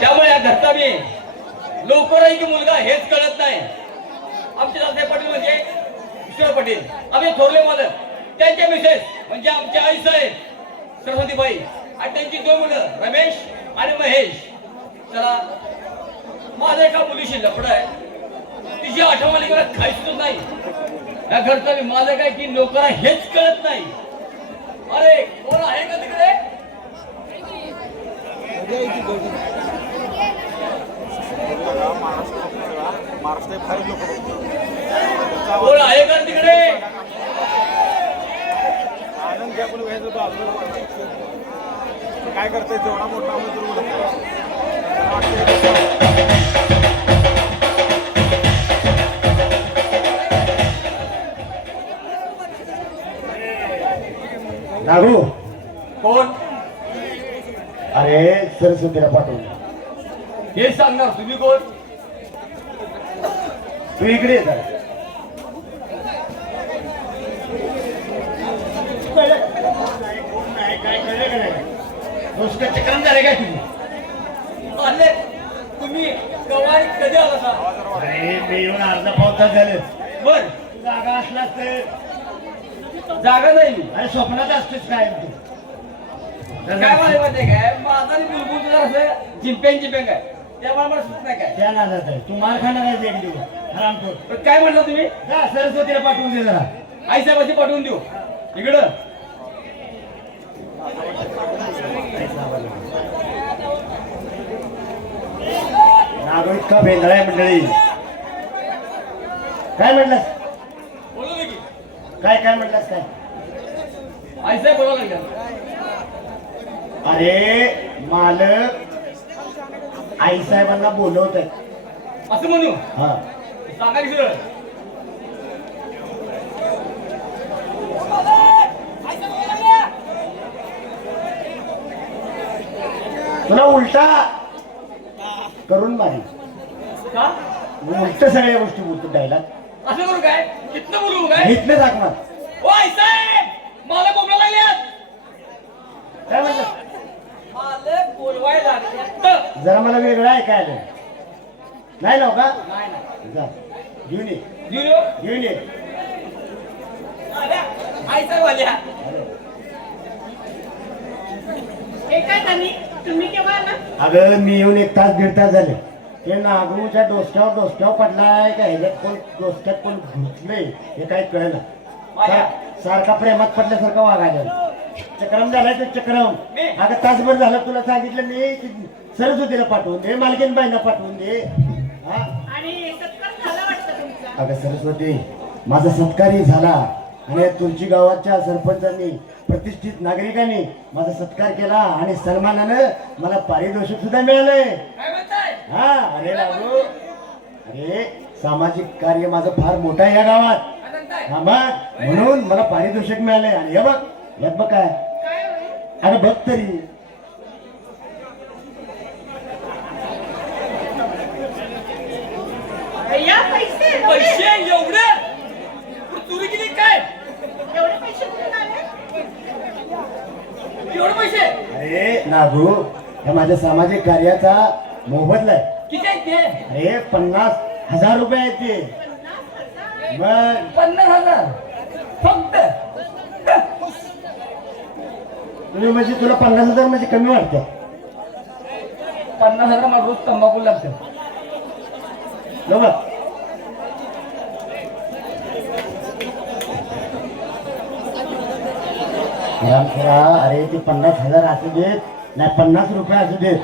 त्यामुळे या घरचा मी लवकर की मुलगा हेच कळत नाही. आमचे दादा पाटील म्हणजे ईश्वर पाटील, आम्ही थोरले मालक, त्यांचे मिसेस म्हणजे आमचे आई साहेब सरस्वतीबाई आणि त्यांची दोन मुलं रमेश आणि महेश. चला माझं एका मुलीशी लफड आहे, तिची आठवण आली मला खायचंच नाही. या घरचा मी माझं काय की लोकांना हेच कळत नाही. अरे कोण आहे का तिकडे? कोण आहे का तिकडे? आनंद घ्या पण व्हायचं काय करताय जेवढा मोठा नागू कोण? अरे सरस्वतीला पाठवून हे सांगणार तुम्ही कोण? तू इकडे ये जरा. काय कळलं का नाही? नुसतं चक्रम झाले काय तुम्ही? आले तुम्ही कवाई कधी आला का? अरे मी येऊन अर्धा पाऊस तास झाले. बर तू जागा असलास तर जागा नाही मी. अरे स्वप्नात असतेस काय तू? काय मला माहिती काय माझा आणि बुलबुल तुझा असं जिंपेंग आहे, त्यामुळे मला सुचत नाही काय. त्या नादात आहे तू मार खाणार आहेस एक दिवस हरामखोर. पण काय म्हटलं तुम्ही? जा सरस्वतीला पाठवून दे जरा. आई साहेबाची पाठवून देऊ इकडं. नागो इतका भेंदळा आहे मंडळी. काय म्हटलंस? बोलू की काय म्हटलंस काय? आई साहेब बोलावं लागलं. अरे मालक आई साहेबांना बोलवत आहे. असं म्हणू हा सांगा की सरळ. तुला उलटा करून मारी. का उलट सगळ्या गोष्टी बोलतो डायलॉग. असं करू काय? कितनं बोलू काय? इथले दाखवा. ओ आई साहेब मला बोलवा लागल्यात. काय म्हणलं? मालक बोलवायला लागल्यात. जरा मला वेगळं ऐकायला नाही ना का? नाही नाही जा घेऊन ये घेऊन येऊ? घेऊन ये. आल्या. आई साहेब आल्या. हे काय झाली? तुम्ही केव्हा आला? अगं मी येऊन 1 तास 1.5 तास झाले. ते नागरूच्या डोसक्यावर पडलाय का ह्याच्यात कोण डोसक्यात कोण घुसलंय हे काही कळेना. सारखा प्रेमात पडल्यासारखं वागायला. चक्रम झालाय ते चक्रम. अगं तासभर झालं तुला सांगितलं मी की सरस्वतीला पाठवून दे, मालकीनबाईंना पाठवून दे. हा आणि सत्कार झाला वाटतं तुमचा. अगं सरस्वती माझा सत्कारही झाला आणि तुळशी गावाच्या सरपंचांनी प्रतिष्ठित नागरिकांनी माझा सत्कार केला आणि सन्मानानं मला पारितोषिक सुद्धा मिळालंय. काय म्हणताय? हा अरे लागू अरे सामाजिक कार्य माझं फार मोठं आहे या गावात. काय म्हणताय? हा मग म्हणून मला पारितोषिक मिळालंय. आणि हे बघ यात बघ काय काय होईल? अरे बघ तरी या पैसे पैसे एवढे चोरी केली काय? एवढे पैसे कुठून आले? एवढे पैसे अरे नागू हे माझ्या सामाजिक कार्याचा मोबदला आहे. किती आहेत ते? अरे 50,000 रुपये आहेत ते. 50,000. मग 50,000 फक्त. तुम्ही म्हणजे तुला 50,000 म्हणजे कमी वाटतं. 50,000 मला रोज तंबाखू लागतं. बघा अरे ते 50,000 असू देत नाही 50 रुपये असू देत,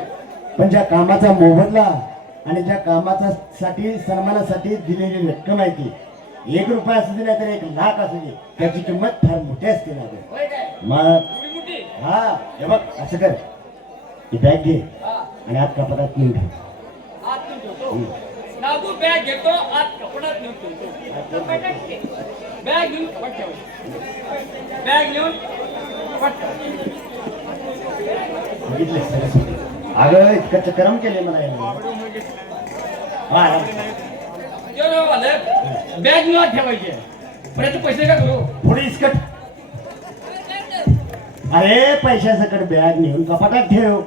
पण ज्या कामाचा मोबदला आणि ज्या कामाचा साठी सन्मानासाठी दिलेली रक्कम आहे ती 1 रुपया असू दे नाही तर 1,00,000 असू दे त्याची किंमत फार मोठी असते ना. होय काय? मग एवढी मोठी? हा हे बघ असं कर ही बॅग घे हा. आणि आत कपाटात नेऊन ठेव. आत नेऊन ठेवतो. नागू बॅग घेतो आत कपड्यात नेऊन ठेवतो. कपाटात ठेव. बॅग घेऊन कपाट ठेवायची. बॅग घेऊन कपाट ठेवायची. बघितलं सरस्वती अगं इतकं चक्रम केले मला याने. हा जेवढं झालं, बॅग घेऊन आत ठेवायची. पण याचे पैसे काय करू? पुढे इसकट. अरे पैशासकट बॅग नेऊन कपाटात ठेव.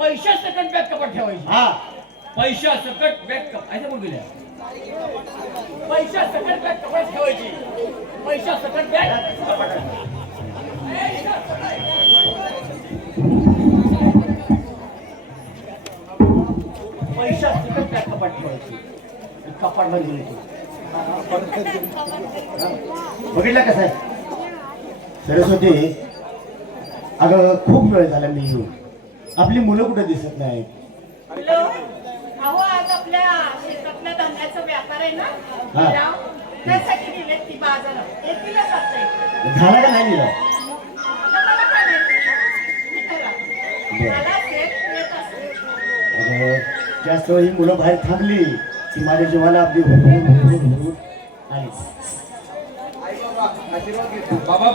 पैशा सकट बॅग कपाट ठेवायची हा पैशा सकट बॅग कपाट ऐसा बोल दिल्या पैशा सकट बॅग कपाट ठेवायची पैशा सकट बॅग कपाट पैशा सकट बॅग कपाट ठेवायची कपाट बंद बघितलं कसं आहे सरस्वती अगं खूप वेळ झाला मी येऊन आपली मुलं कुठे दिसत नाहीत हॅलो अहो आज आपल्या शेतातल्या धान्याचा व्यापार आहे ना हा. लिलाव. त्यासाठी दिलेत ती बाजारात येतीलच आता झाला का नाही दिला आता मला काय माहिती? मी करा. मला शेत येत असेल. अगं जास्त वेळ ही मुलं बाहेर थांबली की माझ्या जीवाला अगदी आली बाबा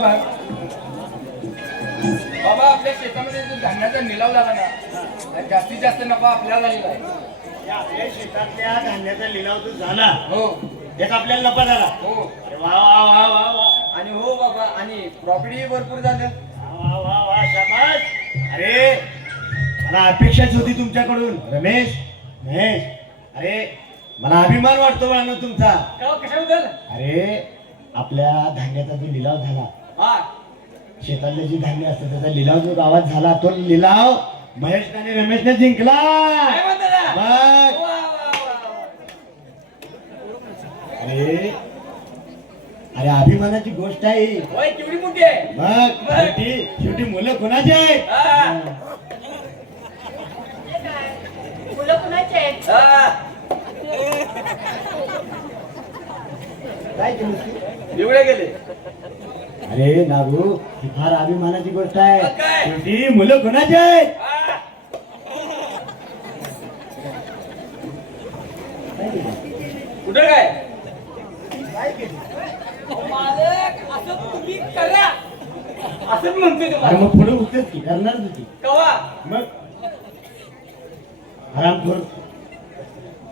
बाबा आपल्या शेतामध्ये जो धान्याचा निलाव झाला ना जास्तीत जास्त नफा आपल्याला झालेला आहे आपल्या शेतातल्या धान्याचा लिलाव जो झाला हो त्याचा आपल्याला नफा झाला हो अरे वा वा वा वा वा आणि हो बाबा आणि प्रॉफिट भरपूर झालं वा वा वा शाबास अरे मला अपेक्षाच होती तुमच्याकडून रमेश महेश अरे मला अभिमान वाटतो बाळांनो तुमचा कशाबद्दल अरे आपल्या धान्याचा जो लिलाव झाला हा शेतातले जे धान्य असतं त्याचा लिलाव जो गावात झाला तो लिलाव महेश आणि रमेशने जिंकला काय म्हणता ना? बघ. वा, वा, वा, अरे अरे अभिमानाची गोष्ट आहे ही. वा. होय केवढी मोठी आहे मग शेवटी मुलं कोणाची आहेत हा. हे काय? मुलं कुणाची आहेत हा. काय केलं तू? एवढे गेले अरे नागू ही फार अभिमानाची गोष्ट आहे मग काय? शेवटी मुलं कोणाची आहेत हा. कुठं काय मालक असं तुम्ही करा असंच म्हणतोय अरे तुम्हाला मग पुढे होतेच की करणार तुझी कवा मग आरामखोर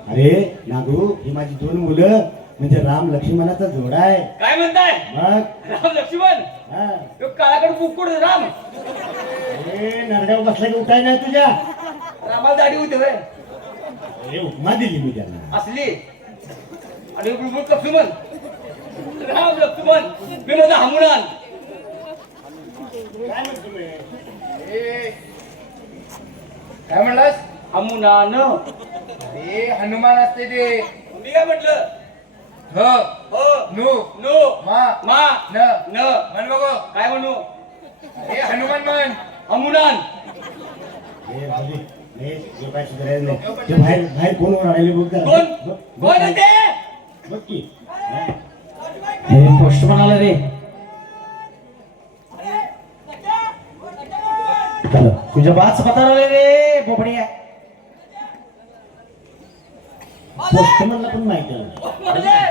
अरे नागू ही माझी दोन मुलं म्हणजे राम लक्ष्मणाचा जोडा आहे काय म्हणताय मग राम लक्ष्मण हा. तो काळाकडे बुकुड राम अरे नरड्यावर बसला की उठाय नाही तुझ्या रामाला दाढी होती होय अरे उपमा दिली मी त्यांना असली आणि बुलबुल लक्ष्मण राम लक्ष्मण मी माझा हमुनान काय म्हणतो मी? काय म्हणलास हमुनान हे हनुमान असते ते मी काय म्हटलं ह हो नु नो मा मा न न म्हण बघू काय म्हणू हे हनुमान म्हण हमुनान हे भाऊजी, हे जे काय सुधारायचं नाही. ते बाहेर बाहेर कोण राहिले बघ जरा. कोण बघ, बघ कोण काय. होते बघ की हा. हे पोस्टमन आला रे तुझ्या बाच पता राहिले रे बोबड्या पोस्टमनला पण माहिती आहे.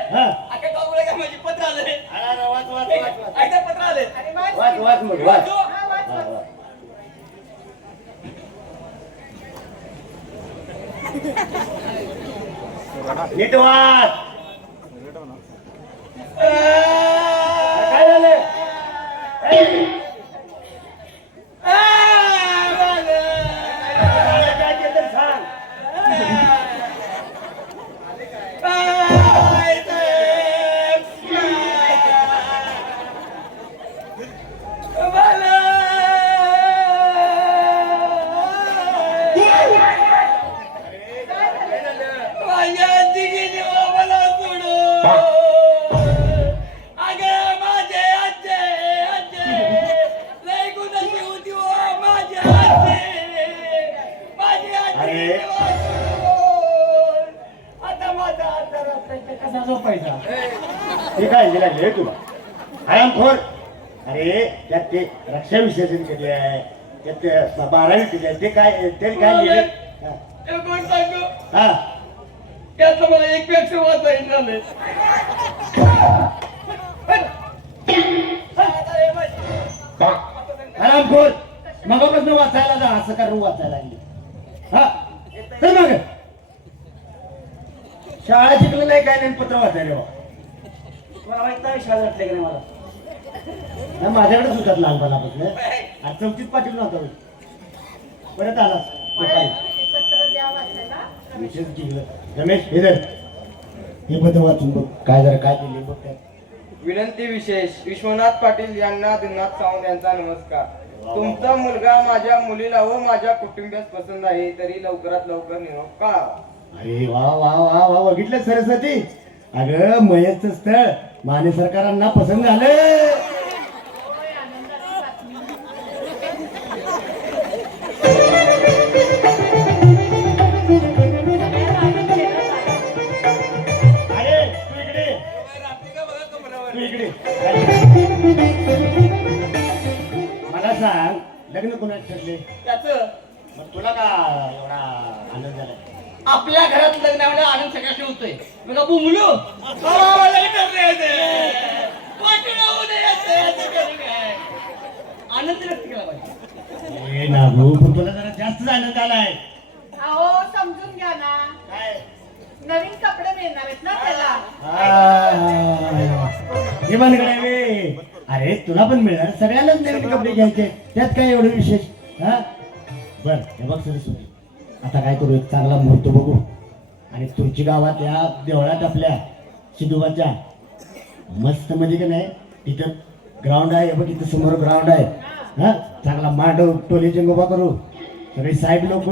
हा. अख्या गावाला काय माझी पत्र आलं रे अरे, वाच, वाच, वाच, वाच. ऐका पत्र आले अरे वाच. वाच, वाच मग, वाच. वाचू. हा, वाच, हा, वाच. वाच. नीट वाच. काय झालं? काय ते तर सांग. पैसा हे काय हे लागले तुला आरामखोर अरे त्यात ते रक्षा विश्लेषण केले आहे त्यात ते 12वी केली आहे ते काय लिहिले हा. एक गोष्ट सांगू हा त्यातलं मला एक पेक्षा वाचायचं झालंय आरामखोर मगापासून वाचायला जा असं करून वाचायला लागली हा तर मग शाळा शिकलं नाही काय नाही पत्र वाचायला बा. मला माहित नाही शाळा वाटले की नाही मला नाही, माझ्याकडेच होतात लहानपणापासून आज चौथीत पाटील नव्हता परत आला पत्र द्या वाचायला. विशेष केलं रमेश हे धर. हे बघ वाचून बघ काय जरा काय दिले बघ त्यात. विनंती विशेष विश्वनाथ पाटील यांना दिनाथ सावंत यांचा नमस्कार. तुमचा मुलगा माझ्या मुलीला व माझ्या कुटुंबियास पसंत आहे, तरी लवकरात लवकर निरोप कळावा. अरे वा वा वा वा बघितलं सरस्वती. अगं मयच स्थळ माने सरकारांना पसंत झालं. होय, आनंदाची बातमी. सगळ्यात आनंद वेगळाच आला. अरे तू इकडे तू इकडे मला सांग लग्न कोणाच ठरले? त्याचं मग तुला का एवढा आनंद झाला? आपल्या घरात लग्न आहे आनंद सगळ्याशी होतोय. मग बोलू आनंद व्यक्त केला पाहिजे. ए नागू पण तुला जरा जास्तच आनंद आलाय. अहो समजून घ्या ना, काय नवीन कपडे मिळणार आहेत ना त्याला. हे बनकडे वे. अरे तुला पण मिळणार, सगळ्यांनाच नवीन कपडे घ्यायचे, त्यात काय एवढं विशेष? हा बर हे बघ सरस्वती, आता काय करू, एक चांगला मुहूर्त बघू आणि तुमची गावात या देवळात आपल्या सिद्धूबाच्या मस्त मध्ये का नाही तिथं ग्राउंड आहे. बघ इथं समोर ग्राउंड आहे. हा चांगला मांडव टोले उभा करू, सगळे साहेब लोक,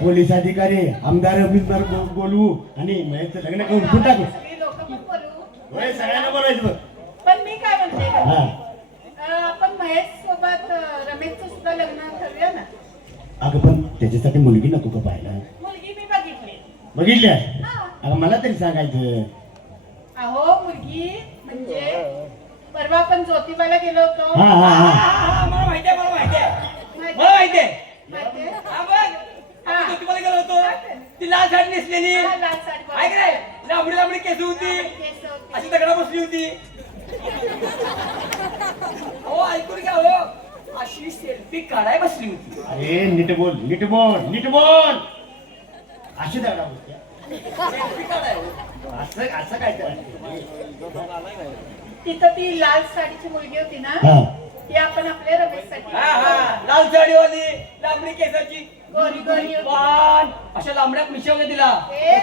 पोलीस अधिकारी, आमदार बिमदार बोलवू आणि महेशचं लग्न करून उठून टाकू. सगळी लोक पण बोलू. होय, सगळ्यांना बोलवायचं बघ. पण मी काय म्हणते, हा आपण महेश सोबत रमेशचं सुद्धा लग्न ठरवूया ना. अगं पण त्याच्यासाठी मुलगी नको का पाहायला? मुलगी मी बघितली. बघितल्या? हा. अगं मला तरी सांगायचं. अहो मुलगी म्हणजे परवा आपण ज्योतिबाला गेलो होतो. हा हा हा मला माहिती आहे, मला माहिती आहे, मला माहिती आहे. माहितीये? हा बघ, हा. आपण ज्योतिबाला गेलो होतो. ती लाल साडी नेसलेली, हा, लाल साडी बघ. ऐक रे, लांबडी लांबडी केस होती, केस होती. अशी दगडा बसली होती. हो ऐकून घ्या हो, अशी सेल्फी काढाय बसली होती. अरे नीट बोल, नीट बोल, नीट बोल. अशी दगडा बोलते. सेल्फी काढाय. असं असं काय तर तिथं ती लाल साडीची मुलगी होती ना, हा ती आपण आपल्या रमेशसाठी. हा हा, लाल साडीवाली, लांबडी केसाची, गोरी गोरी होती. पण अशा लांबड्या मिशा होत्या तिला. ए,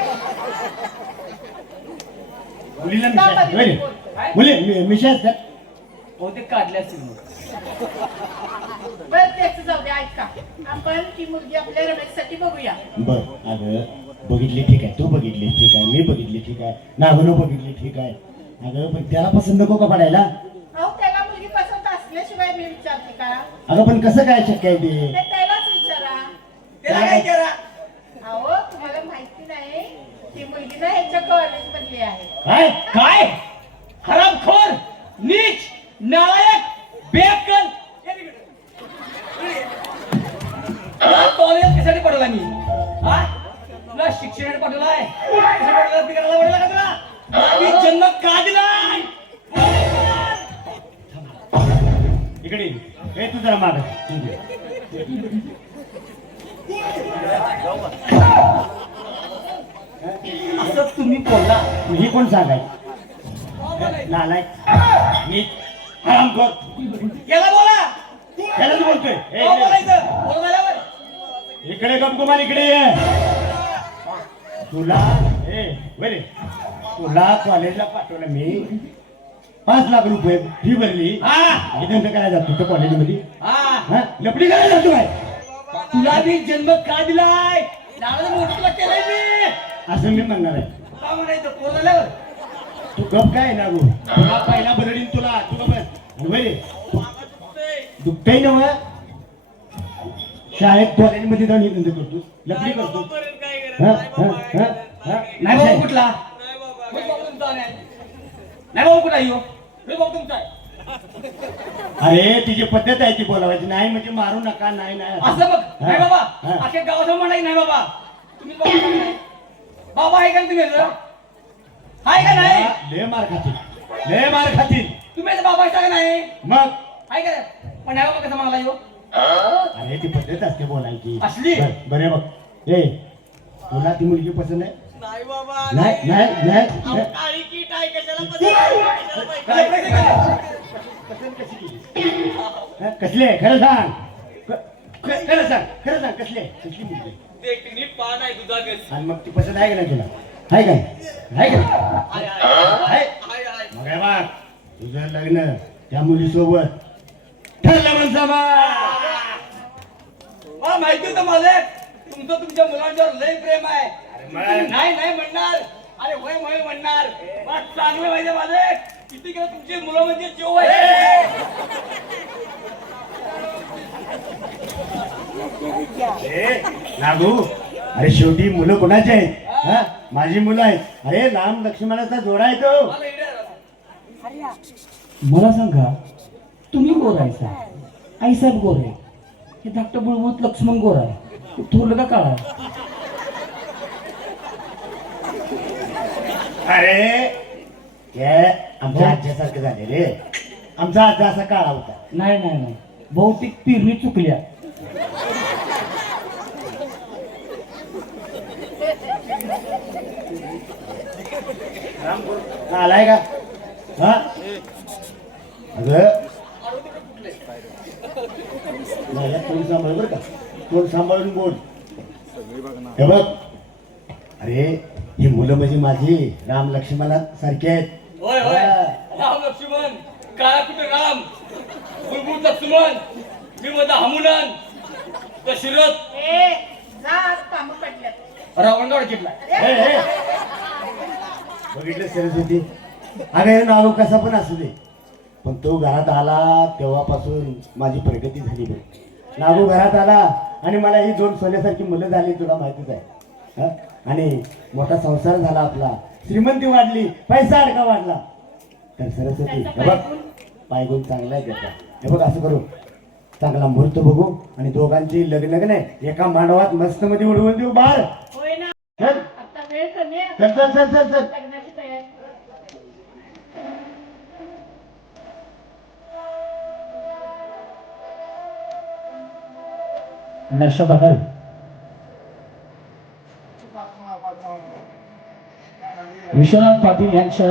मुलीला मिशा असतात, होय रे? काय? मुली मिशा असतात. बहुतेक काढल्या असतील मग. बरं त्याच जाऊ दे, ऐका आपण ती मुलगी आपल्या रमेशसाठी बघूया. बर अगं बघितली ठीक आहे, तू बघितली ठीक आहे, मी बघितली ठीक आहे, नागून बघितली ठीक आहे. अगं पण त्याला पसंत नको का पडायला? अहो त्याला मुलगी पसंत असल्याशिवाय मी विचारते का? अगं पण कसं काय शक्य आहे ते? ते त्यालाच विचारा. त्याला काय करा? अहो तुम्हाला माहिती नाही, ती मुलगी ना ह्याच्या कॉलेज मधली आहे. काय काय हरामखोर, नीच, नालायक, बेअक्कल. कॉलेज कशासाठी पडवला मी? हा तुला शिक्षणासाठी पडवलाय? कशासाठी पडवला का तुला? मी जन्म का दिलाय? इकडे हे तू जरा माग. असं तुम्ही बोलला. ही कोण सांगाय? नालायक, नीच, हरामखोर. याला बोला. त्याला तू बोलतोय? ए, हो बोलायचं. बोलून झाल्यावर. इकडे गमगुमान इकडे ये. तुला बरे तुला कॉलेजला पाठवलं मी, 5 लाख रुपये फी भरली. हा इथं करायला जातो तो कॉलेजमध्ये? हा लपडी करायला जातो काय? तुला मी जन्म का दिलाय? लाडाचं मोठं तुला केलंय मी. असं मी म्हणणार आहे. का म्हणायचं? पोर झाल्यावर तू गप काय लागू, तुला पहिला बदडीन तुला, तू गप आणि बरे दुखतय ना मग. शाळेत कॉलेजमध्ये जाऊन हे करतो, लपडी करतो. नाही बाबा कुठला? नाही बाबा तुमचा नाही. नाही बाबा कुठला येऊ? नाही बाबा तुमचा आहे. अरे तिची पद्धत आहे ती बोलावायची. नाही म्हणजे मारू नका, नाही नाही असं बघ. नाही बाबा हा. अख्या गावासमोर म्हणायचं नाही बाबा. तुम्ही बाबा नाही. बाबा आहे का तुम्ही? आहे का नाही? लय मार खातील, लय मार खातील. तुम्ही आता बाबा आहे का नाही? मग आहे का? पण नाही बाबा कसं म्हणाला येऊ? अरे ती पद्धत असते बोलायची. असली? बरे बघ, ए तुला ती मुलगी पसंत आहे? नाही बाबा नाही नाही नाही काळी कीट आहे कशाला पसंत? पसंत कशी केली? कसली आहे खरं सांग, खरं सांग, खरं सांग कसली आहे? कसली मुलगी? देखणी पान आहे दुधागत. आणि मग ती पसंत आहे का नाही तुला? आहे काय? आहे का? आहे, आहे, आहे, आहे. मग आहे बघ, तुझं लग्न त्या मुलीसोबत ठरलं म्हणसा मला माहिती होतं मालक, तुमचं तुमच्या मुलांच्यावर लय प्रेम आहे. मग? तुम्ही नाही नाही म्हणणार, अरे होय होय म्हणणार. मला चांगलं माहिती आहे मालक, किती केलं तुमची मुलं म्हणजे जीव आहे. नागू, अरे शेवटी मुलं कोणाची आहेत? हा? माझी मुलं आहेत. अरे राम लक्ष्मणाचा जोडा आहे तो. मला इडे आला. मला सांगा, तुम्ही गोर आहेसा, आईसाहेब गोर आहे, हे धाकटं बुळबुळत लक्ष्मण गोर आहे, थोरलं का काळा आहे? अरे हे आमच्या आज्यासारखं झाले रे. आमचा आजा असा काळा होता. नाही नाही नाही, बहुतेक पेरणी चुकल्या. आलाय का? हा अगं माझ्या तोंड सांभाळ बरं का, तोंड सांभाळून बोल. हे बघ, अरे ही मुलं म्हणजे माझी राम लक्ष्मणा सारखी आहेत. होय होय, हा. राम लक्ष्मण, काळा कुठे राम, बुलबुल लक्ष्मण, मी म्हणता हमुनन, दशरथ, ए जा काम पडल्यात. रावणगाड घेतला. हे, हे. बघितलं सरस्वती, अरे नाव कसा पण असू दे, पण तो घरात आला तेव्हापासून माझी प्रगती झाली बघ. नागू घरात आला आणि मला ही दोन सोन्यासारखी मुलं झाली, तुला माहितीच आहे. हा? आणि मोठा संसार झाला आपला, श्रीमंती वाढली, पैसा अडका वाढला. तर सरस्वती हे बघ, पायगुण चांगला आहे त्याचा. हे बघ असं करू, चांगला मुहूर्त बघू आणि दोघांची लग्न नाही एका मांडवात मस्त मध्ये उडवून देऊ. बाळ होय ना, चल आता वेळ कमी आहे. चल चल चल चल चल. लग्नाची तयारी. नर्षा बघाल, विश्वनाथ पाटील यांच्या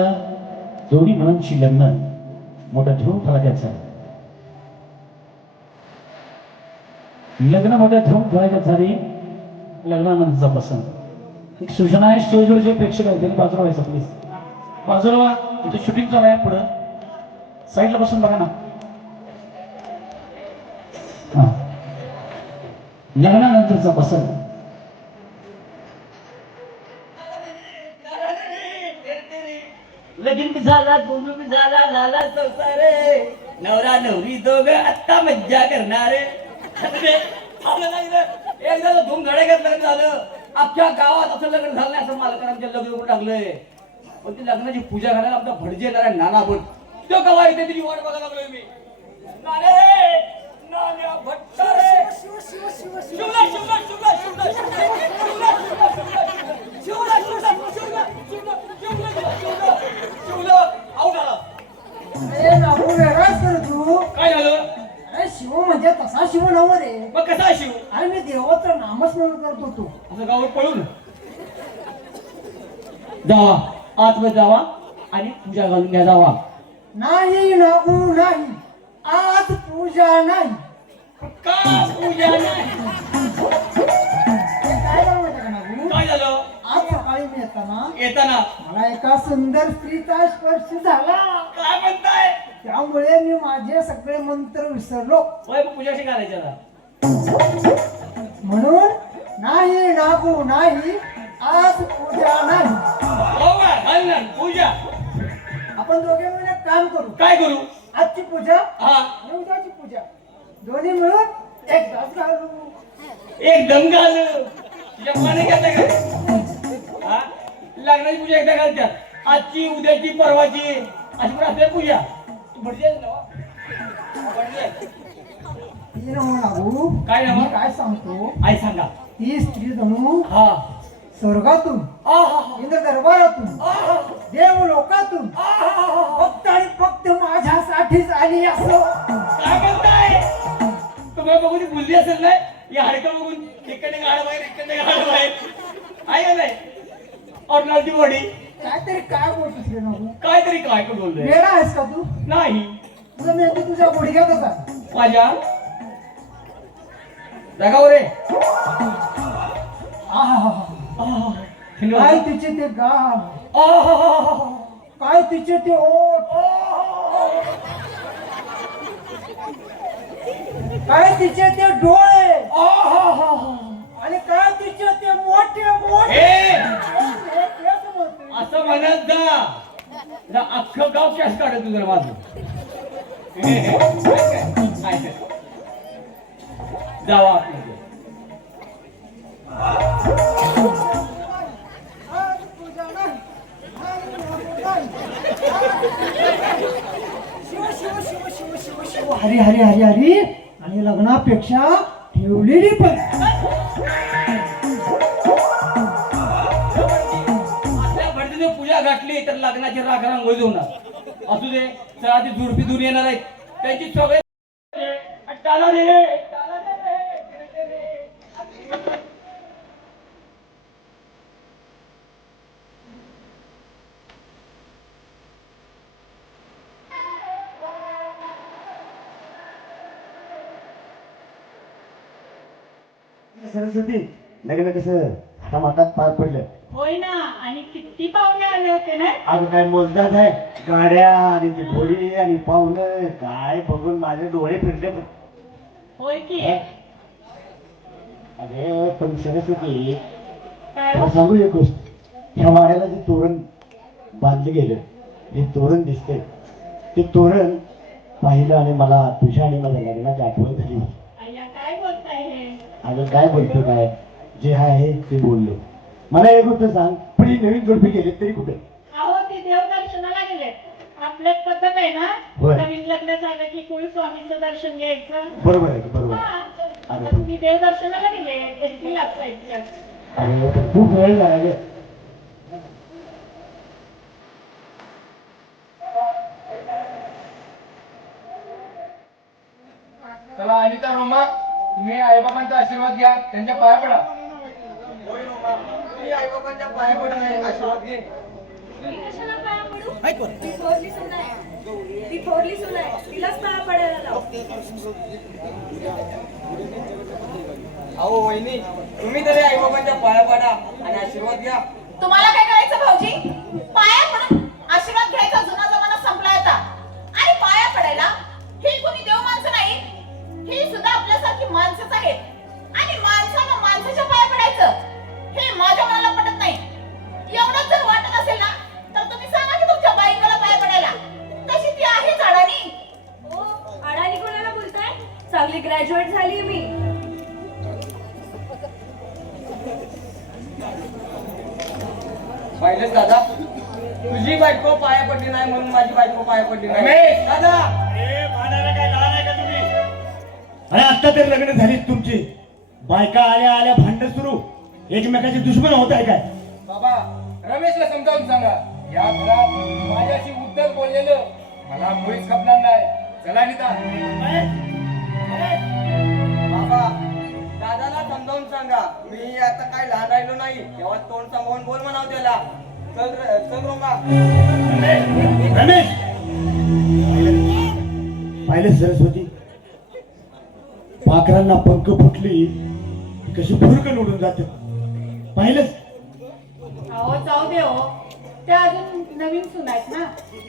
जोडी मुलांची लग्न मोठं धूम फळक्याचं आहे. लग्न मोठ्या धूम फळक्यात झाली, लग्नानंतरचा प्रसंग. एक सूचना आहे, स्टेजवर जे प्रेक्षक आहेत त्यांनी बाजूला व्हायचं प्लीज. बाजूला व्हा, इथे शूटिंग चालू आहे. पुढं साईडला बसून बघा ना. हा, लग्नानंतरचा प्रसंग. लगीन बी झाला, बोलू बी झाला, झाला संसार. नवरा नवरी दोघं आत्ता मज्जा करणार. थांबलं नाही रे. एकदा धूम धडाक्यात लग्न झालं. अख्ख्या गावात असं लग्न झालं नाही असं मालकांच्या लग्न करून टाकलंय. पण ती लग्नाची पूजा करायला आमचा भटजी येणार आहे, नाना भट. तो कवा येते त्याची वाट बघायला लागलोय मी. नाने, नान्या भट्ट रे. शिवला, शिवला, शिवला, शिवला, शिवला, शिवला, शिवला, शिवला, शिवला, शिवला, शिवला, आऊट आला. अरे नागू वेगळाच कर तू. काय झालं? अरे शिव म्हणजे तसा शिव नव रे. मग कसा आहे शिव? अरे मी देवाचं नामस्मरण करतो तू. असं गावात पळून जावा, आतमध्ये जावा आणि पूजा घालून घ्या जावा. नाही नागू नाही, आज पूजा नाही. का पूजा नाही? काय झालं माहिती का नागू? काय झालं? आज सकाळी मी येताना मला एका सुंदर स्त्रीचा स्पर्श झाला. काय म्हणताय? त्यामुळे मी माझे सगळे मंत्र विसरलो. होय, मग पूजा कशी करायची आता? म्हणून नाही नागू नाही, आज पूजा नाही. हो का? घाल ना पूजा. आपण दोघे मिळून एक काम करू. काय करू? आजची पूजा हा, आणि उद्याची पूजा दोन्ही मिळून एकदाच घालू. एकदम घाल. तुझ्या मनाने घेता का? हा, लग्नाची पूजा एकदा घालतात. आजची, उद्याची, परवाची अशी पण असते पूजा. तू भटजी आहेस ना? भटजी आहे. ती नव्ह नागू, काय नव्ह? मी काय सांगतो, आई सांगा. ती स्त्री जणू हा, स्वर्गातून, हा, हा, इंद्र दरबारातून, हा, देव लोकातून हा. फक्त आणि फक्त माझ्यासाठीच आली असं. काय म्हणताय? तुम्हाला बघून ती बुलली असेल ना, या हाडकं बघून इकडे गाड बाहेर, इकडे गाड बाहेर. आहे का नाही? ऑर्डनल ती वडी काहीतरी काय बोलतोस रे नागू? काहीतरी काय पण बोलतोय. वेडा आहेस का तू? नाही तुझं मी आता तुझ्या गुडघ्यातच आहे. माझ्या जगावर रे. काय तिचे ते गाल, काय तिचे ते ओठ, काय तिचे ते डोळे, आणि काय तिचे ते मोठे मोठे हे केस होते. असं म्हणत जा अख्खं गाव कॅश काढत तुझं माझं जावा आपल्या तुझ्या नाही, शिव शिव शिव शिव शिव शिव हरी हरी हरी हरी. आणि लग्नापेक्षा ठेवलेली पण आपल्या भटजीने पूजा घातली तर लग्नाची राख रांगोळी होणार असू दे. तर आधी झुडपी दूर येणार आहेत त्यांची सगळे सरस्वती लग्न कसं हातात पार पडलं. होय ना, आणि किती पाहुणे आले होते ना. अगं काय मोजदात आहे, गाड्या आणि ती घोडी आणि पाहुणं काय बघून माझे डोळे फिरले. होय की. अरे पण सरस्वती काय मला सांगू एक गोष्ट. ह्या वाड्याला जे तोरण बांधलं गेलं, जे तोरण दिसतंय ते तोरण पाहिलं आणि मला तुझ्या आणि माझ्या लग्नाची आठवण झाली. अय्या काय बोलताय हे. अगं काय बोलतो काय, जे आहे ते बोललो. मला एक गोष्ट सांग, पण ही नवीन जोडपी गेले तरी कुठे? अहो ते देवदर्शनाला गेले. आपल्यात पद्धत आहे ना, होय. नवीन लग्न झालं की कुळ स्वामींचं दर्शन घ्यायचं. बरोबर आहे बरोबर. हा, तर तुम्ही देवदर्शनाला गेले एसटी लागतायत. अरे खूप वेळ झाला गे. चला अनिता रोमा, तुम्ही आईबाबांचा आशीर्वाद घ्या, त्यांच्या पाया पडा. आईबाबांच्या पाया पडा, आशीर्वाद घे. ती थोरली सून आहे, तिलाच पाया पडायला लाव. अहो वहिनी, तुम्ही तरी आईबाबांच्या पाया पडा आणि आशीर्वाद घ्या. तुम्हाला काय करायचं भाऊजी? पाया पडून आशीर्वाद घ्यायचा जुना जमाना संपला आता. आणि पाया पडायला ही कोणी देव माणसं नाही, ही सुद्धा आपल्यासारखी माणसंच आहेत. आणि माणसानं माणसाच्या पाया पडायचं हे माझ्या मनाला पटत नाही. एवढंच जर वाटत असेल ना, तर तुम्ही सांगा की तुमच्या बायकोला पाया पडायला. तशी ती आहेच अडाणी. ओ, अडाणी कोणाला बोलताय? चांगली ग्रॅज्युएट झाली मी. पाहिलं दादा, तुझी बायको पाया पडली नाही म्हणून माझी बायको पाया पडली नाही. दादा अरे आता तर लग्न झालीच तुमची, बायका आल्या आल्या भांडण सुरू, एकमेकाचे दुश्मन होत आहे काय? बाबा, रमेशला समजावून सांगा, या घरात माझ्याशी उद्धट बोललेलं मला मुळीच खपणार नाही. चला नीता. बाबा, दादाला समजावून सांगा, मी आता काय लहान राहिलो नाही. तेव्हा तोंड सांभाळून बोल म्हणाव त्याला. चल रोमा. रमेश, पाहिलं सरस्वती, पाखरांना पंख फुटली कशी फुरकन उडून जाते. पाहिलंच. अहो जाऊ दे हो, त्या अजून नवीन सून आहेत ना,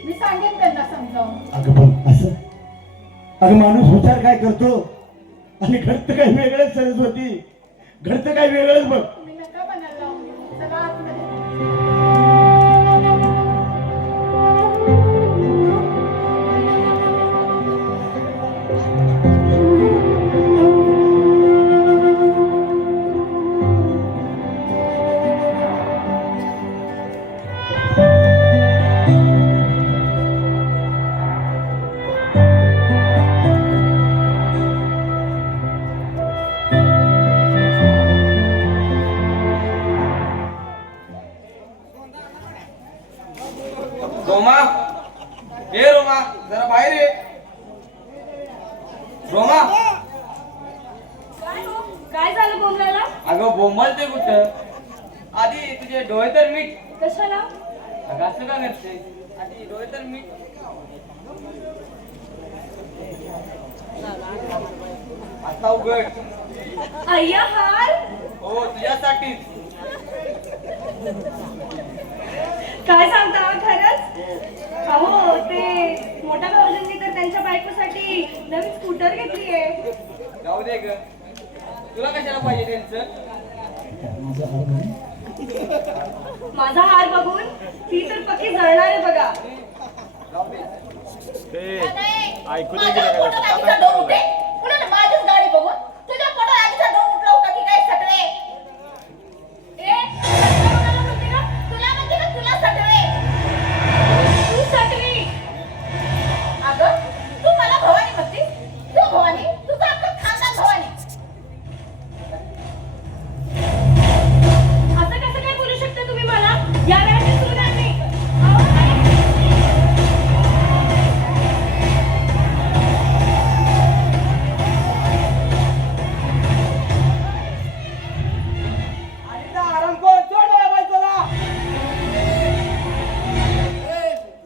मी सांगेन त्यांना समजावून. अगं पण असं, अगं माणूस विचार काय करतो आणि घडतं काय वेगळंच सरस्वती, घडतं काय वेगळंच बघ. तुम्ही नका बनायला लावून देऊ. चला आतमध्ये. रोमा, ए रोमा, जरा बाहेर ये. रोमा, काय हो? काय झालं बोलायला? अगं बोंबलते कुठं? आधी तुझे डोळे तर मीठ. कशाला? अगं असं का करते? आधी डोळे तर मीठ. आता उघड. अय्या हार, हो तुझ्यासाठीच. काय सांगता खरंच? अहो ते मोठ्या भाऊजींनी तर त्यांच्या बायकोसाठी नवीन स्कूटर घेतली आहे. जाऊ दे ग, तुला कशाला पाहिजे त्यांचं? माझा हार बघून ती तर पक्की जळणार आहे बघा. जाऊ दे. ऐकू दे. माझीच गाडी बघून तुझ्या पोटात आधीचा डोक उठला होता की काय सटवे? ए, सटवे म्हणाला म्हणते का? तुला म्हणते का तुला सटवे? तू सटवी. अगं, तू मला भवानी म्हणते? तू भवानी? तुझं अख्खं खानदान भवानी. असं कसं काय बोलू शकता तुम्ही मला? या वेळेस सुरू नाही. अहो, नाही. आणि आराम कर, सोड माझ्या बायकोला.